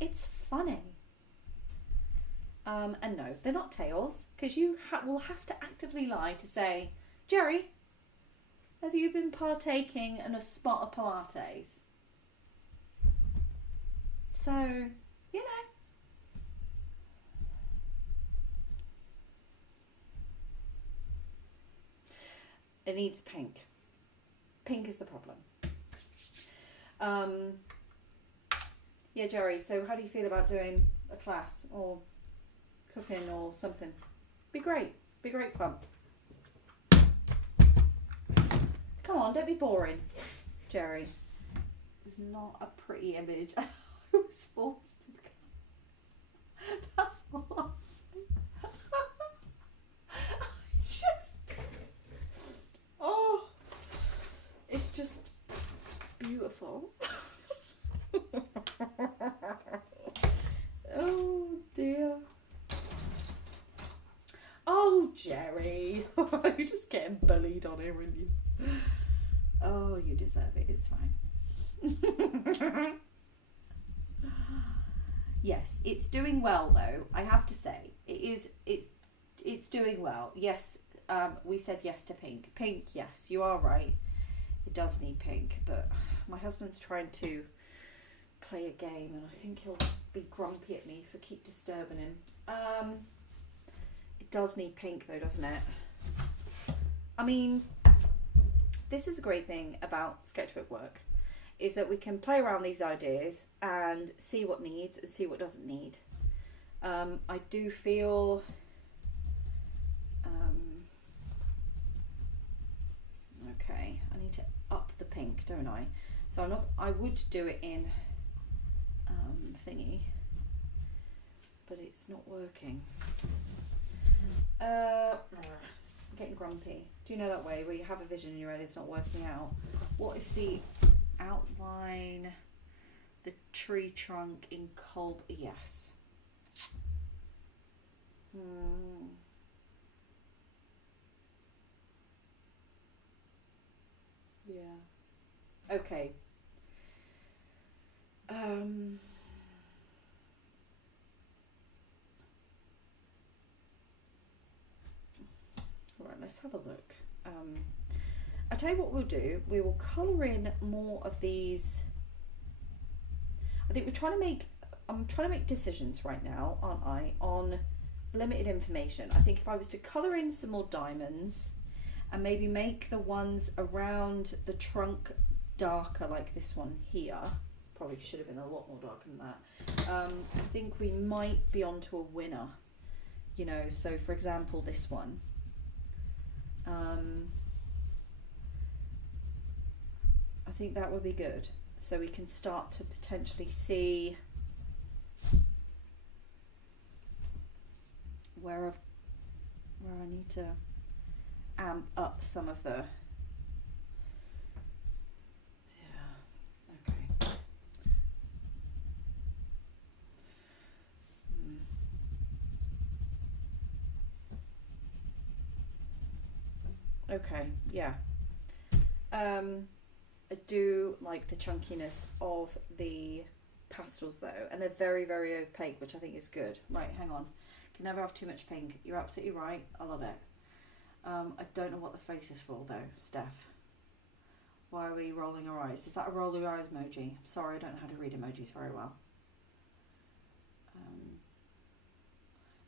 It's funny. And no, they're not tales, because you will have to actively lie to say, Jerry, have you been partaking in a spot of Pilates? So, you know. It needs pink. Pink is the problem. Yeah, Jerry, so how do you feel about doing a class or cooking or something? Be great fun. Come on, don't be boring, Jerry. It was not a pretty image. I was forced to. That's all I'm saying. It's just beautiful. Oh dear. Oh, Jerry. You're just getting bullied on here, aren't you? Oh, you deserve it. It's fine. Yes, it's doing well though. I have to say, it's doing well. Yes, we said yes to pink. Pink, yes, you are right. It does need pink, but my husband's trying to play a game, and I think he'll be grumpy at me for keep disturbing him. It does need pink though, doesn't it? I mean, this is a great thing about sketchbook work, is that we can play around these ideas and see what needs and see what doesn't need. I do feel okay, I need to up the pink, don't I? So I would do it in thingy, but it's not working. I'm getting grumpy. Do you know that way where you have a vision in your head, it's not working out? What if the outline, the tree trunk in cold? Yes. Yeah. Okay. Right, let's have a look. I'll tell you what we'll do. We will colour in more of these. I think we're trying to make I'm trying to make decisions right now, aren't I, on limited information. I think if I was to colour in some more diamonds and maybe make the ones around the trunk darker, like this one here, probably should have been a lot more darker than that, I think we might be onto a winner. You know, so for example, this one. I think that would be good. So we can start to potentially see where I need to amp up some of the, okay. Okay, yeah. I do like the chunkiness of the pastels though, and they're very, very opaque, which I think is good. Right, hang on. Can never have too much pink. You're absolutely right. I love it. I don't know what the face is for though, Steph. Why are we rolling our eyes? Is that a roll your eyes emoji? I'm sorry, I don't know how to read emojis very well.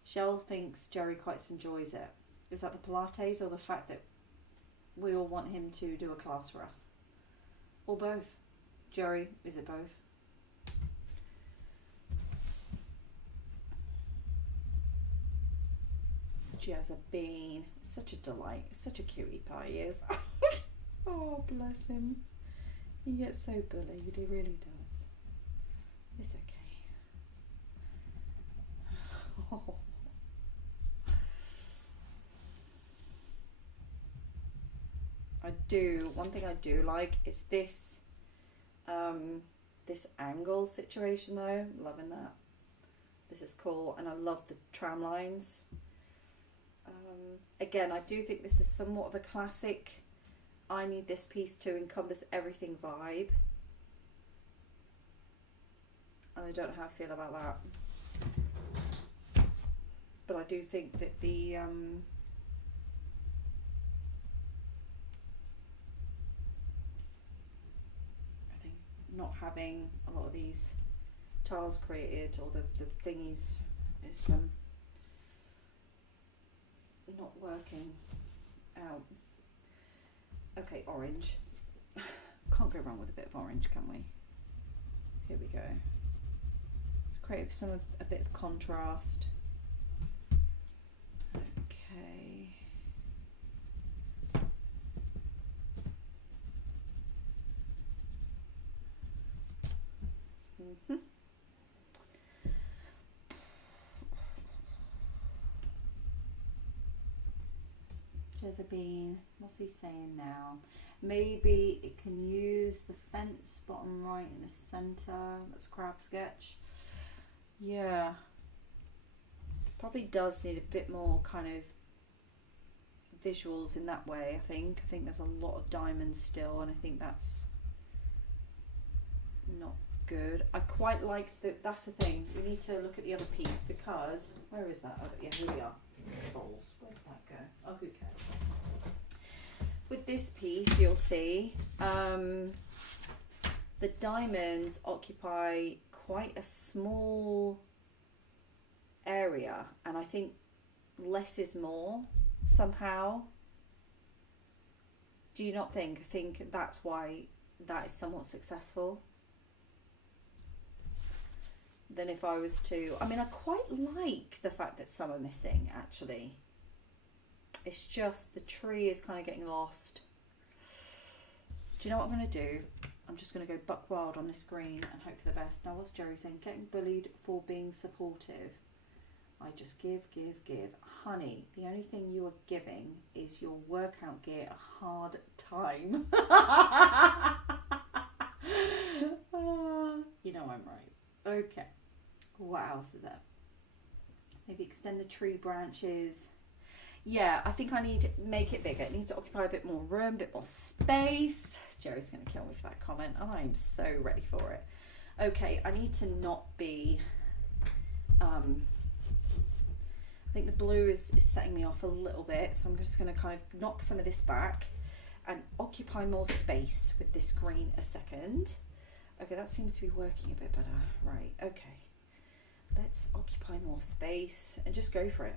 Shell thinks Jerry quite enjoys it. Is that the Pilates or the fact that we all want him to do a class for us? Or both? Jerry, is it both? Jazza Bean, such a delight, such a cutie pie he is. Oh, bless him. He gets so bullied, he really does. It's okay. Oh. One thing I do like is this this angle situation though. Loving that. This is cool, and I love the tram lines. Again, I do think this is somewhat of a classic I need this piece to encompass everything vibe. And I don't know how I feel about that. But I do think that the not having a lot of these tiles created, or the thingies, is not working out. Okay, orange. Can't go wrong with a bit of orange, can we? Here we go. Create a bit of contrast. Okay. Mm-hmm. Jezebine, what's he saying now? Maybe it can use the fence bottom right in the centre. That's crab sketch. Yeah. Probably does need a bit more kind of visuals in that way, I think. I think there's a lot of diamonds still, and I think that's not good. I quite liked that's the thing. We need to look at the other piece, because where is that? Yeah, here we are. Balls. Where did that go? Oh, who cares? With this piece, you'll see the diamonds occupy quite a small area, and I think less is more somehow. Do you not think? I think that's why that is somewhat successful. Than if I was to, I mean, I quite like the fact that some are missing, actually. It's just the tree is kind of getting lost. Do you know what I'm going to do? I'm just going to go buck wild on this screen and hope for the best. Now, what's Jerry saying? Getting bullied for being supportive. I just give. Honey, the only thing you are giving is your workout gear a hard time. You know I'm right. Okay. What else is there? Maybe extend the tree branches. Yeah, I think I need to make it bigger. It needs to occupy a bit more room, a bit more space. Jerry's going to kill me for that comment. I'm so ready for it. Okay, I need to not be... I think the blue is setting me off a little bit, so I'm just going to kind of knock some of this back and occupy more space with this green a second. Okay, that seems to be working a bit better. Right, okay. let's occupy more space and just go for it.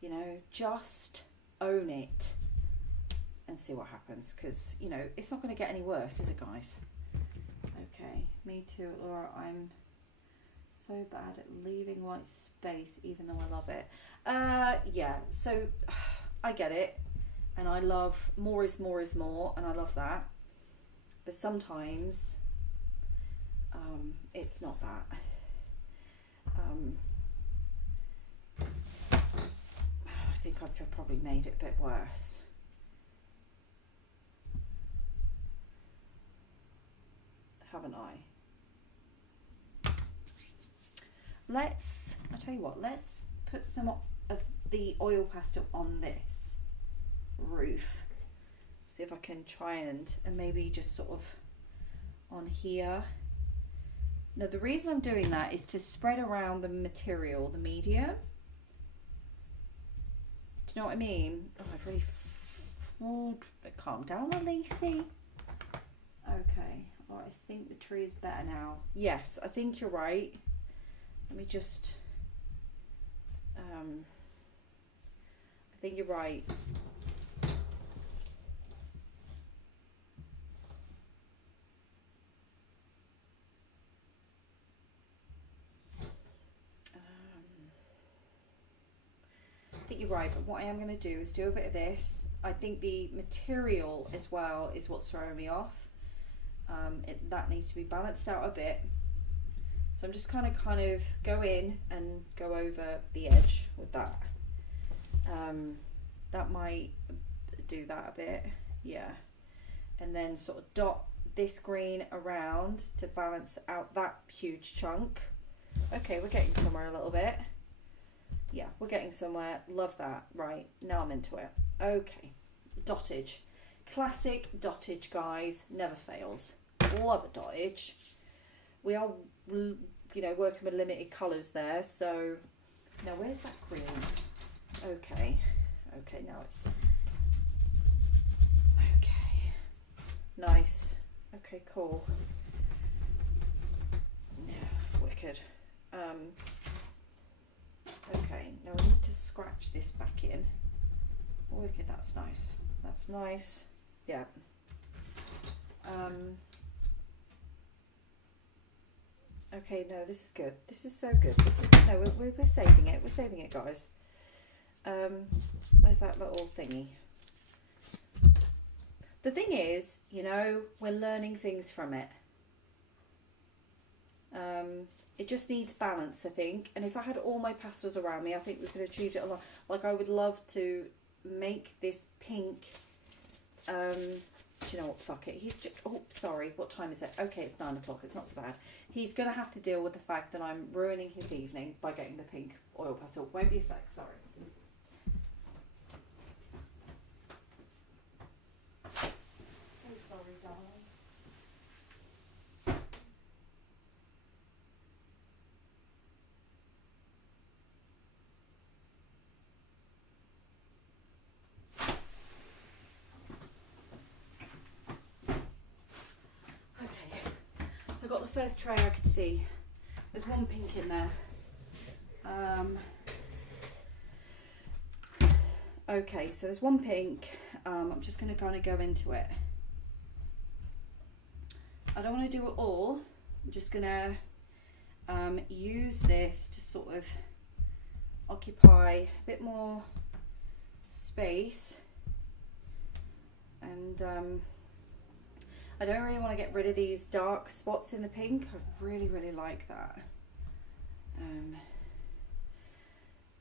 You know, just own it and see what happens, because, you know, it's not going to get any worse, is it, guys? Okay, me too, Laura. I'm so bad at leaving white space, even though I love it. Yeah, so I get it, and I love more is more is more, and I love that. But sometimes it's not that. I think I've just probably made it a bit worse. Haven't I? I'll tell you what, let's put some of the oil pastel on this roof. See if I can try and maybe just sort of on here. Now the reason I'm doing that is to spread around the material, the medium. Do you know what I mean? Oh, I've really calm down, Lacey. Okay, well, I think the tree is better now. Yes, I think you're right. Let me just I think you're right. I think you're right, but what I am going to do is do a bit of this. I think the material as well is what's throwing me off. That needs to be balanced out a bit. So I'm just kind of go in and go over the edge with that. That might do that a bit, yeah. And then sort of dot this green around to balance out that huge chunk. Okay, we're getting somewhere a little bit. Yeah, we're getting somewhere. Love that. Right, now I'm into it. Okay, dottage. Classic dottage, guys. Never fails. Love a dottage. We are, you know, working with limited colours there. So, now where's that green? Okay. Okay, now it's... Okay. Nice. Okay, cool. Yeah, wicked. Okay, now we need to scratch this back in. Wicked, that's nice. That's nice. Yeah. Okay, no, this is good. This is so good. This is, no, we're saving it. We're saving it, guys. Where's that little thingy? The thing is, you know, we're learning things from it. It just needs balance, I think. And if I had all my pastels around me, I think we could have achieved it a lot. Like, I would love to make this pink. Do you know what? Fuck it. He's just, oh, sorry. What time is it? Okay, it's 9 o'clock. It's not so bad. He's going to have to deal with the fact that I'm ruining his evening by getting the pink oil pastel. Won't be a sec. Sorry. So sorry, darling. Got the first tray I could see. There's one pink in there. Okay, so there's one pink. I'm just going to kind of go into it. I don't want to do it all. I'm just going to use this to sort of occupy a bit more space. And I don't really want to get rid of these dark spots in the pink. I really, really like that.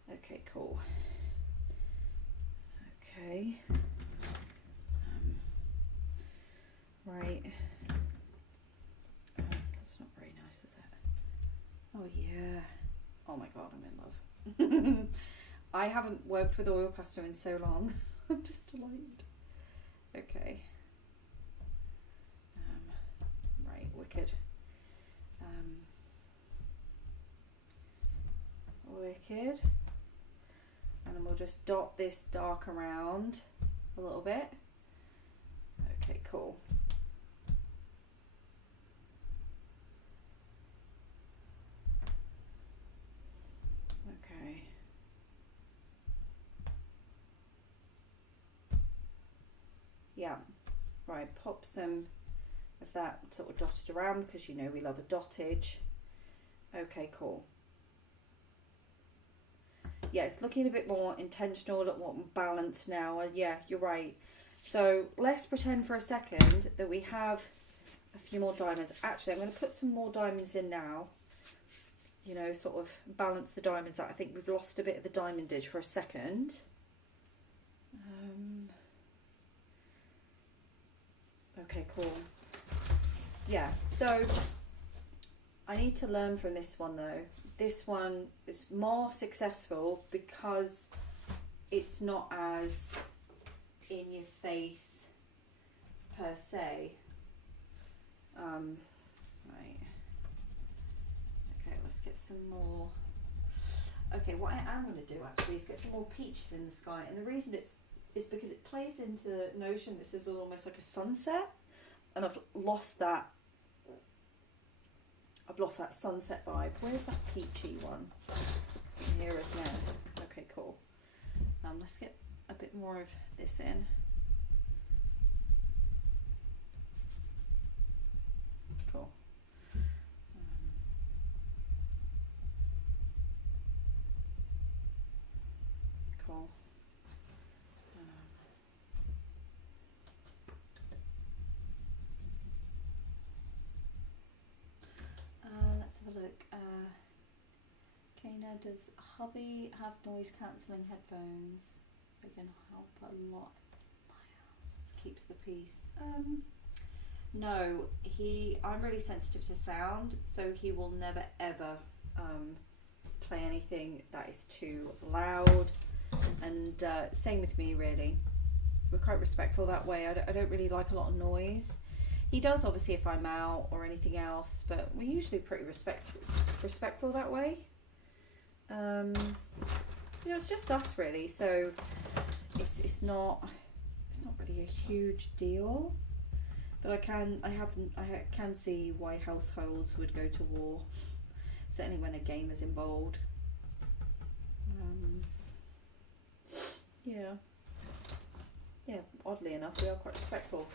Okay, cool. Okay. Right. That's not very nice, is it? Oh, yeah. Oh my God, I'm in love. I haven't worked with oil pastel in so long. I'm just delighted. Okay. Right, wicked. Wicked. And then we'll just dot this dark around a little bit. Okay, cool. Yeah. Right, pop some of that sort of dotted around because you know we love a dottage. Okay, cool. Yeah, it's looking a bit more intentional, a lot more balanced now. Yeah, you're right. So let's pretend for a second that we have a few more diamonds. Actually, I'm going to put some more diamonds in now. You know, sort of balance the diamonds out. I think we've lost a bit of the diamondage for a second. Okay, cool. Yeah, so I need to learn from this one though. This one is more successful because it's not as in your face per se. Right. Okay, let's get some more. Okay, what I am going to do actually is get some more peaches in the sky, and the reason is because it plays into the notion this is almost like a sunset, and I've lost that. I've lost that sunset vibe. Where's that peachy one? It's near us now. Okay, cool. Let's get a bit more of this in. Cool. Cool. Let's have a look. Kana, does hubby have noise cancelling headphones? They can help a lot. This keeps the peace. No, I'm really sensitive to sound, so he will never ever play anything that is too loud. And same with me, really. We're quite respectful that way. I don't really like a lot of noise. He does, obviously, if I'm out or anything else, but we're usually pretty respectful that way. You know, it's just us, really. So it's not really a huge deal. But I can see why households would go to war, certainly when a game is involved. Yeah. Oddly enough, we are quite respectful.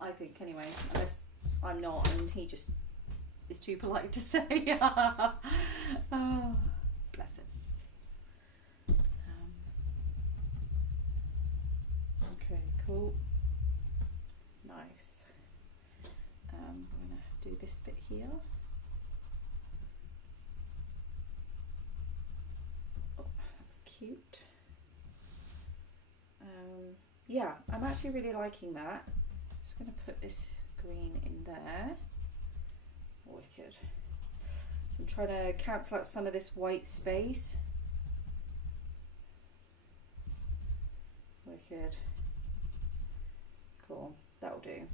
I think, anyway, unless I'm not, and he just is too polite to say. Oh, bless him. Okay, cool. Nice. I'm going to do this bit here. Oh, that's cute. Yeah, I'm actually really liking that. Just going to put this green in there. Wicked. So I'm trying to cancel out some of this white space. Wicked. Cool. That'll do.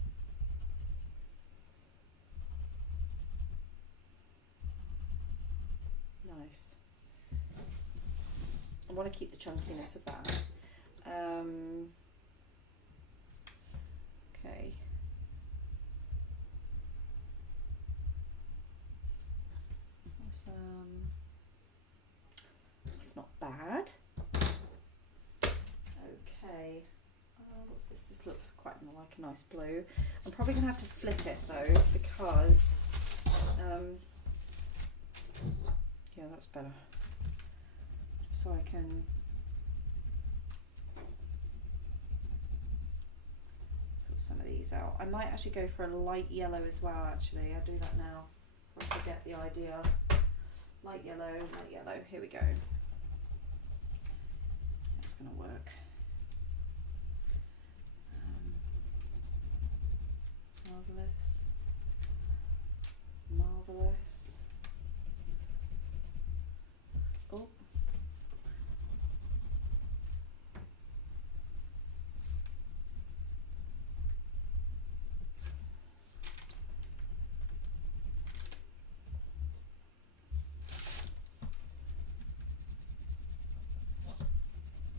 Nice. I want to keep the chunkiness of that. Okay. It's not bad. Okay. What's this? This looks quite like a nice blue. I'm probably going to have to flip it though because yeah, that's better. Just so I can put some of these out. I might actually go for a light yellow as well, actually. I'll do that now before I forget the idea. Light yellow, here we go. That's going to work. Marvellous. Marvellous. Oh.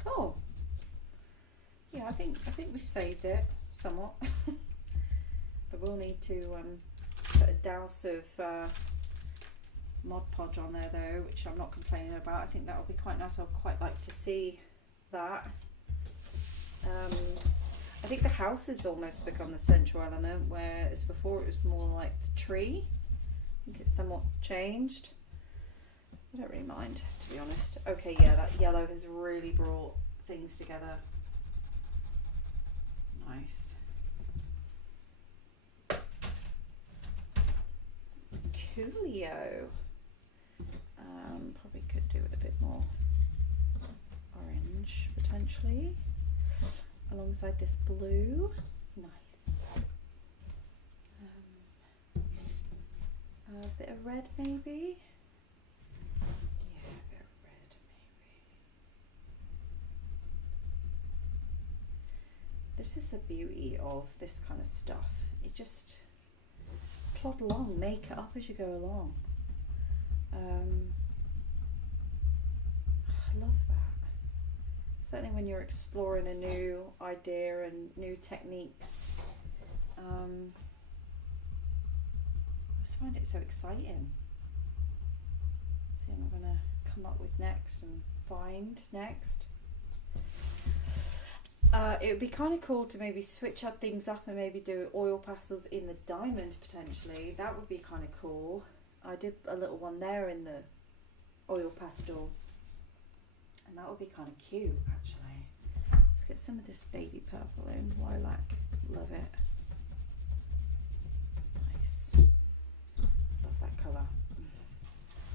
Cool. Yeah, I think we've saved it somewhat. But we'll need to put a douse of Mod Podge on there though, which I'm not complaining about. I think that will be quite nice. I'd quite like to see that. I think the house has almost become the central element, whereas before it was more like the tree. I think it's somewhat changed. I don't really mind, to be honest. Okay, yeah, that yellow has really brought things together. Nice. Coolio. Probably could do with a bit more orange, potentially. Alongside this blue. Nice. A bit of red, maybe? Yeah, a bit of red, maybe. This is the beauty of this kind of stuff. You just plod along, make it up as you go along. I love that. Certainly when you're exploring a new idea and new techniques. I just find it so exciting. See what I'm going to come up with next and find next. It would be kind of cool to maybe switch up things up and maybe do oil pastels in the diamond potentially. That would be kind of cool. I did a little one there in the oil pastel. And that would be kind of cute, actually. Let's get some of this baby purple in. Lilac. Love it. Nice. Love that colour.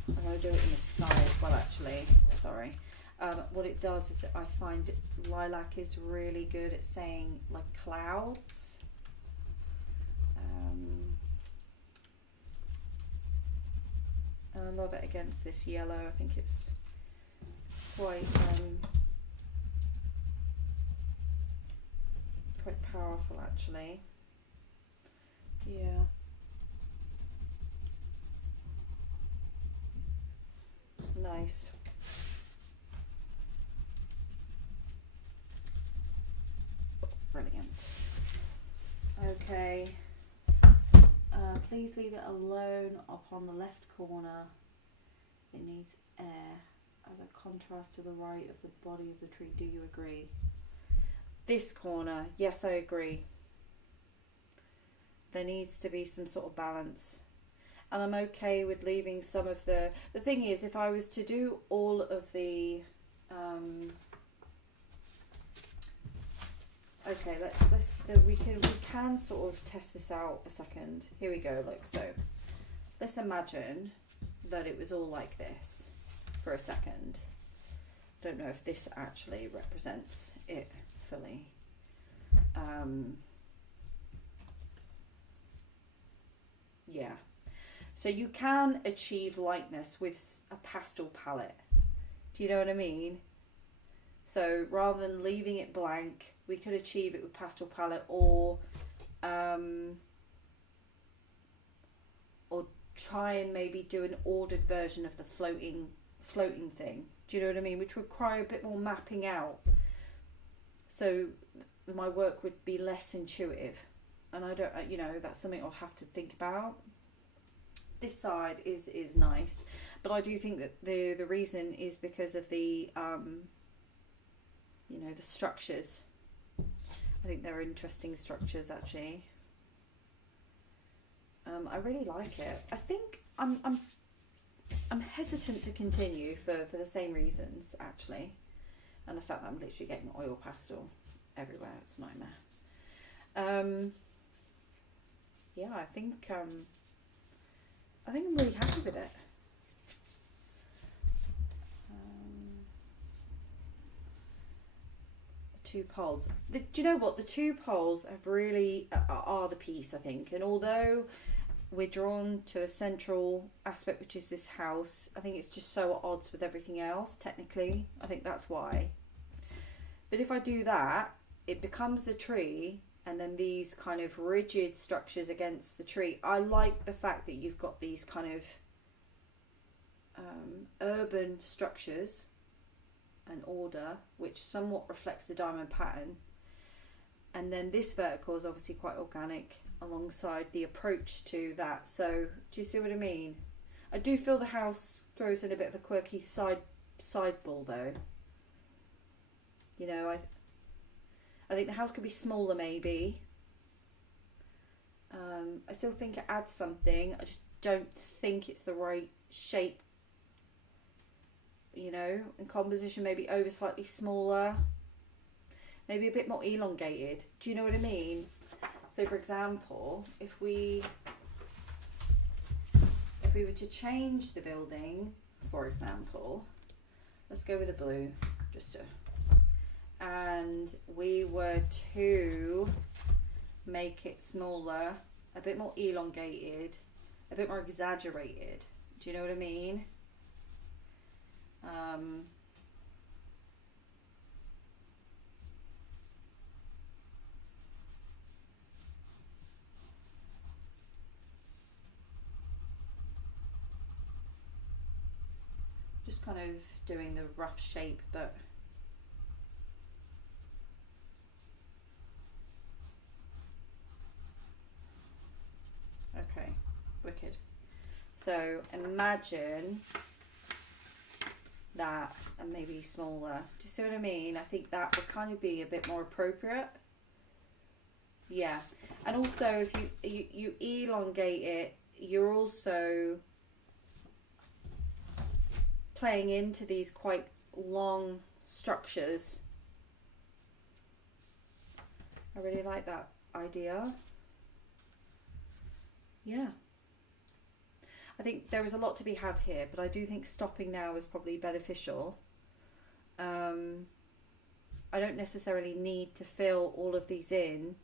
I'm going to do it in the sky as well, actually. Sorry. What it does is that I find lilac is really good at saying, like, clouds. And I love it against this yellow. I think it's quite powerful, actually. Yeah. Nice. Brilliant. Okay. Please leave it alone up on the left corner. It needs air as a contrast to the right of the body of the tree. Do you agree? This corner, yes, I agree. There needs to be some sort of balance. And I'm okay with leaving some of the thing is, if I was to do all of the okay, we can sort of test this out a second. Here we go. Look, so let's imagine that it was all like this for a second. Don't know if this actually represents it fully. Yeah. So you can achieve lightness with a pastel palette. Do you know what I mean? So rather than leaving it blank, we could achieve it with pastel palette, or try and maybe do an ordered version of the floating thing. Do you know what I mean? Which would require a bit more mapping out. So my work would be less intuitive, and I don't, you know, that's something I'll have to think about. This side is nice, but I do think that the reason is because of the you know, the structures. I think they're interesting structures, actually. I really like it. I think I'm hesitant to continue for the same reasons, actually, and the fact that I'm literally getting oil pastel everywhere. It's a nightmare. Yeah, I think I'm really happy with it. Two poles. Do you know what? The two poles have really are the piece, I think. And although we're drawn to a central aspect, which is this house, I think it's just so at odds with everything else, technically. I think that's why. But if I do that, it becomes the tree, and then these kind of rigid structures against the tree. I like the fact that you've got these kind of urban structures and order, which somewhat reflects the diamond pattern, and then this vertical is obviously quite organic alongside the approach to that. So do you see what I mean? I do feel the house throws in a bit of a quirky side ball though, you know. I think the house could be smaller maybe. I still think it adds something. I just don't think it's the right shape, you know, and composition. Maybe over slightly smaller, maybe a bit more elongated. Do you know what I mean? So for example, if we were to change the building, for example, let's go with a blue, and we were to make it smaller, a bit more elongated, a bit more exaggerated. Do you know what I mean? Just kind of doing the rough shape, but okay, wicked. So imagine that, and maybe smaller. Do you see what I mean? I think that would kind of be a bit more appropriate. Yeah, and also if you elongate it, you're also playing into these quite long structures. I really like that idea. Yeah. I think there is a lot to be had here, but I do think stopping now is probably beneficial. I don't necessarily need to fill all of these in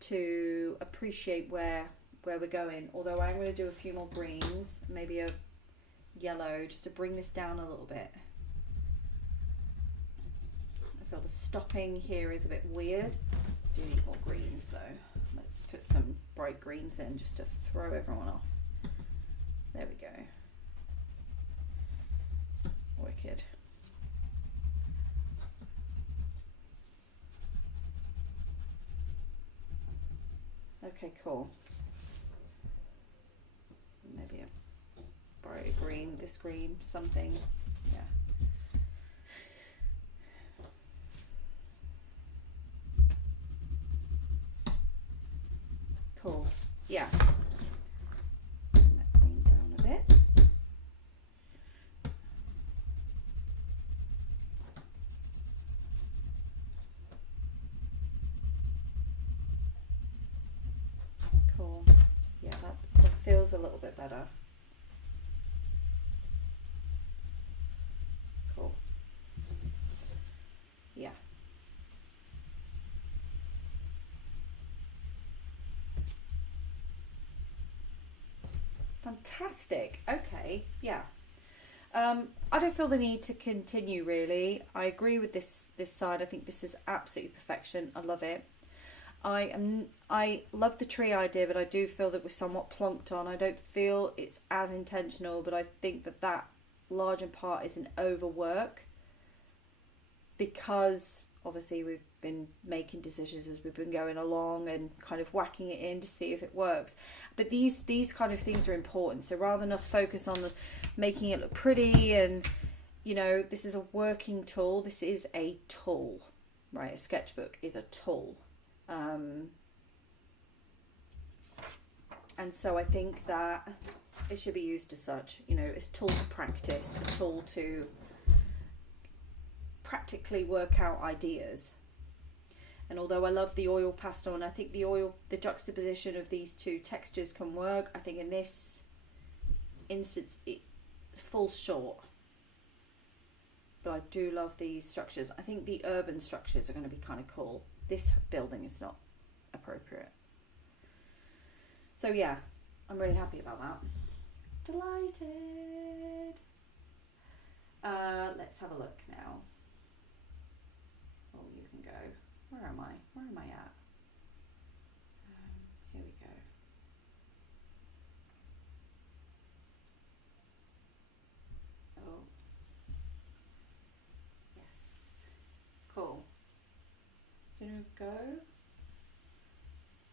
to appreciate where we're going, although I'm going to do a few more greens, maybe a yellow, just to bring this down a little bit. I feel the stopping here is a bit weird. I do need more greens though. Let's put some bright greens in just to throw everyone off. There we go. Wicked. Okay, cool. Maybe a bright green, this green, something. Yeah. Cool. Yeah. Bring that green down a bit. Cool. Yeah, that feels a little bit better. Cool. Yeah. Fantastic. Okay. Yeah. I don't feel the need to continue really. I agree with this side. I think this is absolutely perfection. I love it. I love the tree idea, but I do feel that we're somewhat plonked on. I don't feel it's as intentional, but I think that large in part is an overwork, because obviously we've been making decisions as we've been going along and kind of whacking it in to see if it works. But these kind of things are important. So rather than us focus on making it look pretty, and you know, this is a working tool. This is a tool, right? A sketchbook is a tool. And so I think that it should be used as such, you know, as a tool to practice, a tool to practically work out ideas. And although I love the oil pastel, and I think the juxtaposition of these two textures can work, I think in this instance it falls short. But I do love these structures. I think the urban structures are going to be kind of cool. This building is not appropriate. So yeah, I'm really happy about that. Delighted. Let's have a look now. Oh, you can go. Where am I? Where am I at? Here we go. Oh. Yes. Cool. You gonna go?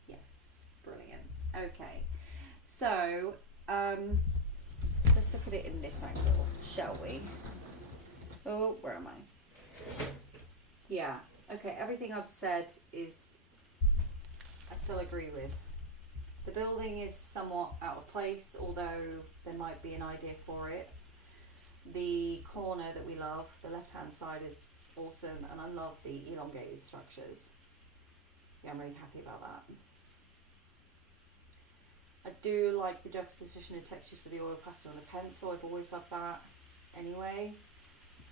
Yes. Brilliant. Okay. So, let's look at it in this angle, shall we? Oh, where am I? Yeah. Okay, everything I've said is I still agree with. The building is somewhat out of place, although there might be an idea for it. The corner that we love, the left-hand side, is awesome, and I love the elongated structures. Yeah, I'm really happy about that. I do like the juxtaposition of textures with the oil pastel and the pencil. I've always loved that anyway.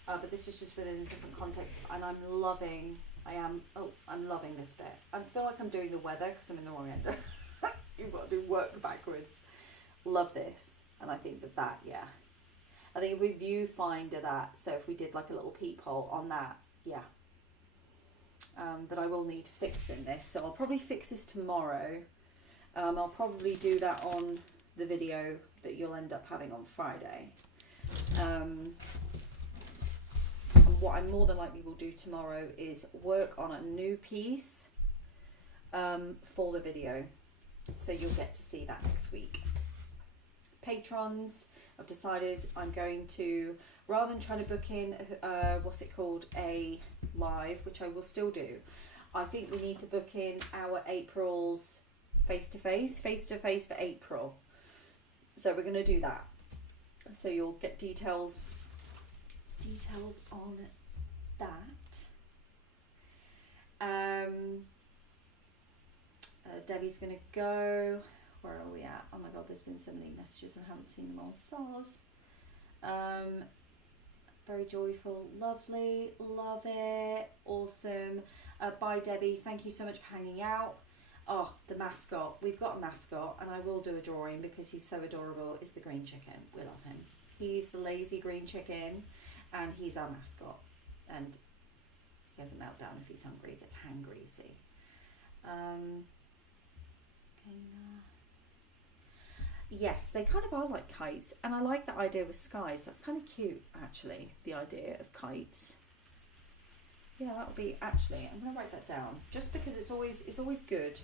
But this is just within a different context, and I'm loving this bit. I feel like I'm doing the weather because I'm in the wrong end. You've got to do work backwards. Love this, and I think that, yeah. I think if we viewfinder that, so if we did like a little peephole on that, yeah. But I will need fixing this, so I'll probably fix this tomorrow. I'll probably do that on the video that you'll end up having on Friday. And what I more than likely will do tomorrow is work on a new piece for the video. So you'll get to see that next week. Patrons, I've decided I'm going to, rather than trying to book in, a live, which I will still do, I think we need to book in our April's face-to-face for April. So we're going to do that. So you'll get details on that. Debbie's going to go. Where are we at? Oh my god, there's been so many messages and I haven't seen them all. Soz. Very joyful. Lovely. Love it. Awesome. Bye, Debbie. Thank you so much for hanging out. Oh, the mascot. We've got a mascot, and I will do a drawing because he's so adorable. Is the green chicken. We love him. He's the lazy green chicken, and he's our mascot. And he has a meltdown if he's hungry. He gets hangry, see. Yes, they kind of are like kites, and I like the idea with skies. That's kind of cute, actually, the idea of kites. Yeah, that would be, actually, I'm going to write that down, just because it's always good.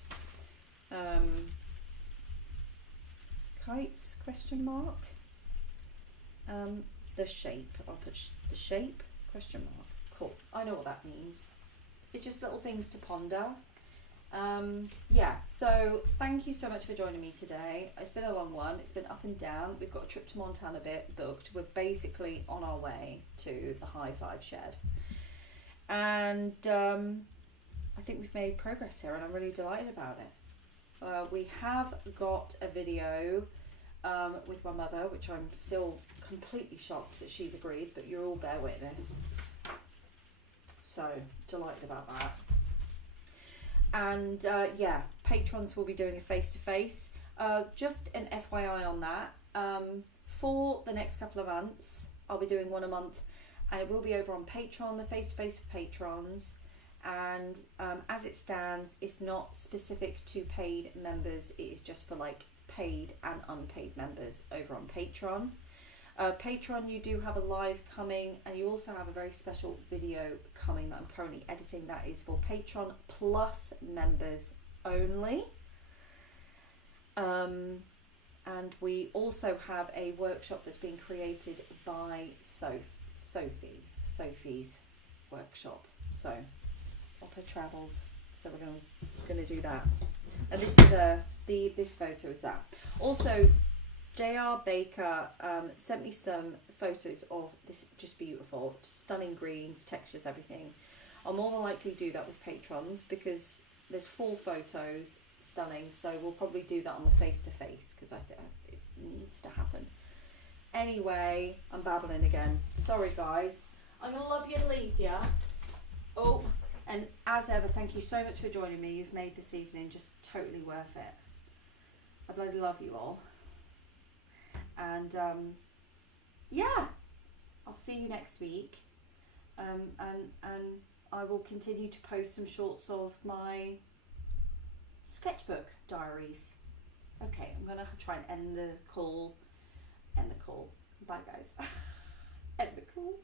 Kites, question mark. The shape, I'll put the shape, question mark. Cool, I know what that means. It's just little things to ponder. Yeah, so thank you so much for joining me today. It's been a long one. It's been up and down. We've got a trip to Montana booked. We're basically on our way to the High Five Shed. And I think we've made progress here, and I'm really delighted about it. We have got a video with my mother, which I'm still completely shocked that she's agreed, but you'll all bear witness. So, delighted about that. And yeah, patrons will be doing a face-to-face. Just an FYI on that. For the next couple of months, I'll be doing one a month, and it will be over on Patreon, the face-to-face for patrons. And as it stands, it's not specific to paid members. It is just for like paid and unpaid members over on Patreon. Patreon, you do have a live coming, and you also have a very special video coming that I'm currently editing. That is for Patreon Plus members only. And we also have a workshop that's been created by Sophie's workshop. So, off her travels. So we're gonna do that. And this is this photo is that. Also, JR Baker sent me some photos of this, just beautiful, stunning greens, textures, everything. I'll more than likely do that with patrons because there's 4 photos, stunning. So we'll probably do that on the face-to-face because I think it needs to happen. Anyway, I'm babbling again. Sorry, guys. I'm gonna love you and leave you. Oh, and as ever, thank you so much for joining me. You've made this evening just totally worth it. I bloody love you all. And yeah, I'll see you next week. And I will continue to post some shorts of my sketchbook diaries. Okay, I'm gonna try and end the call. Bye, guys. End the call.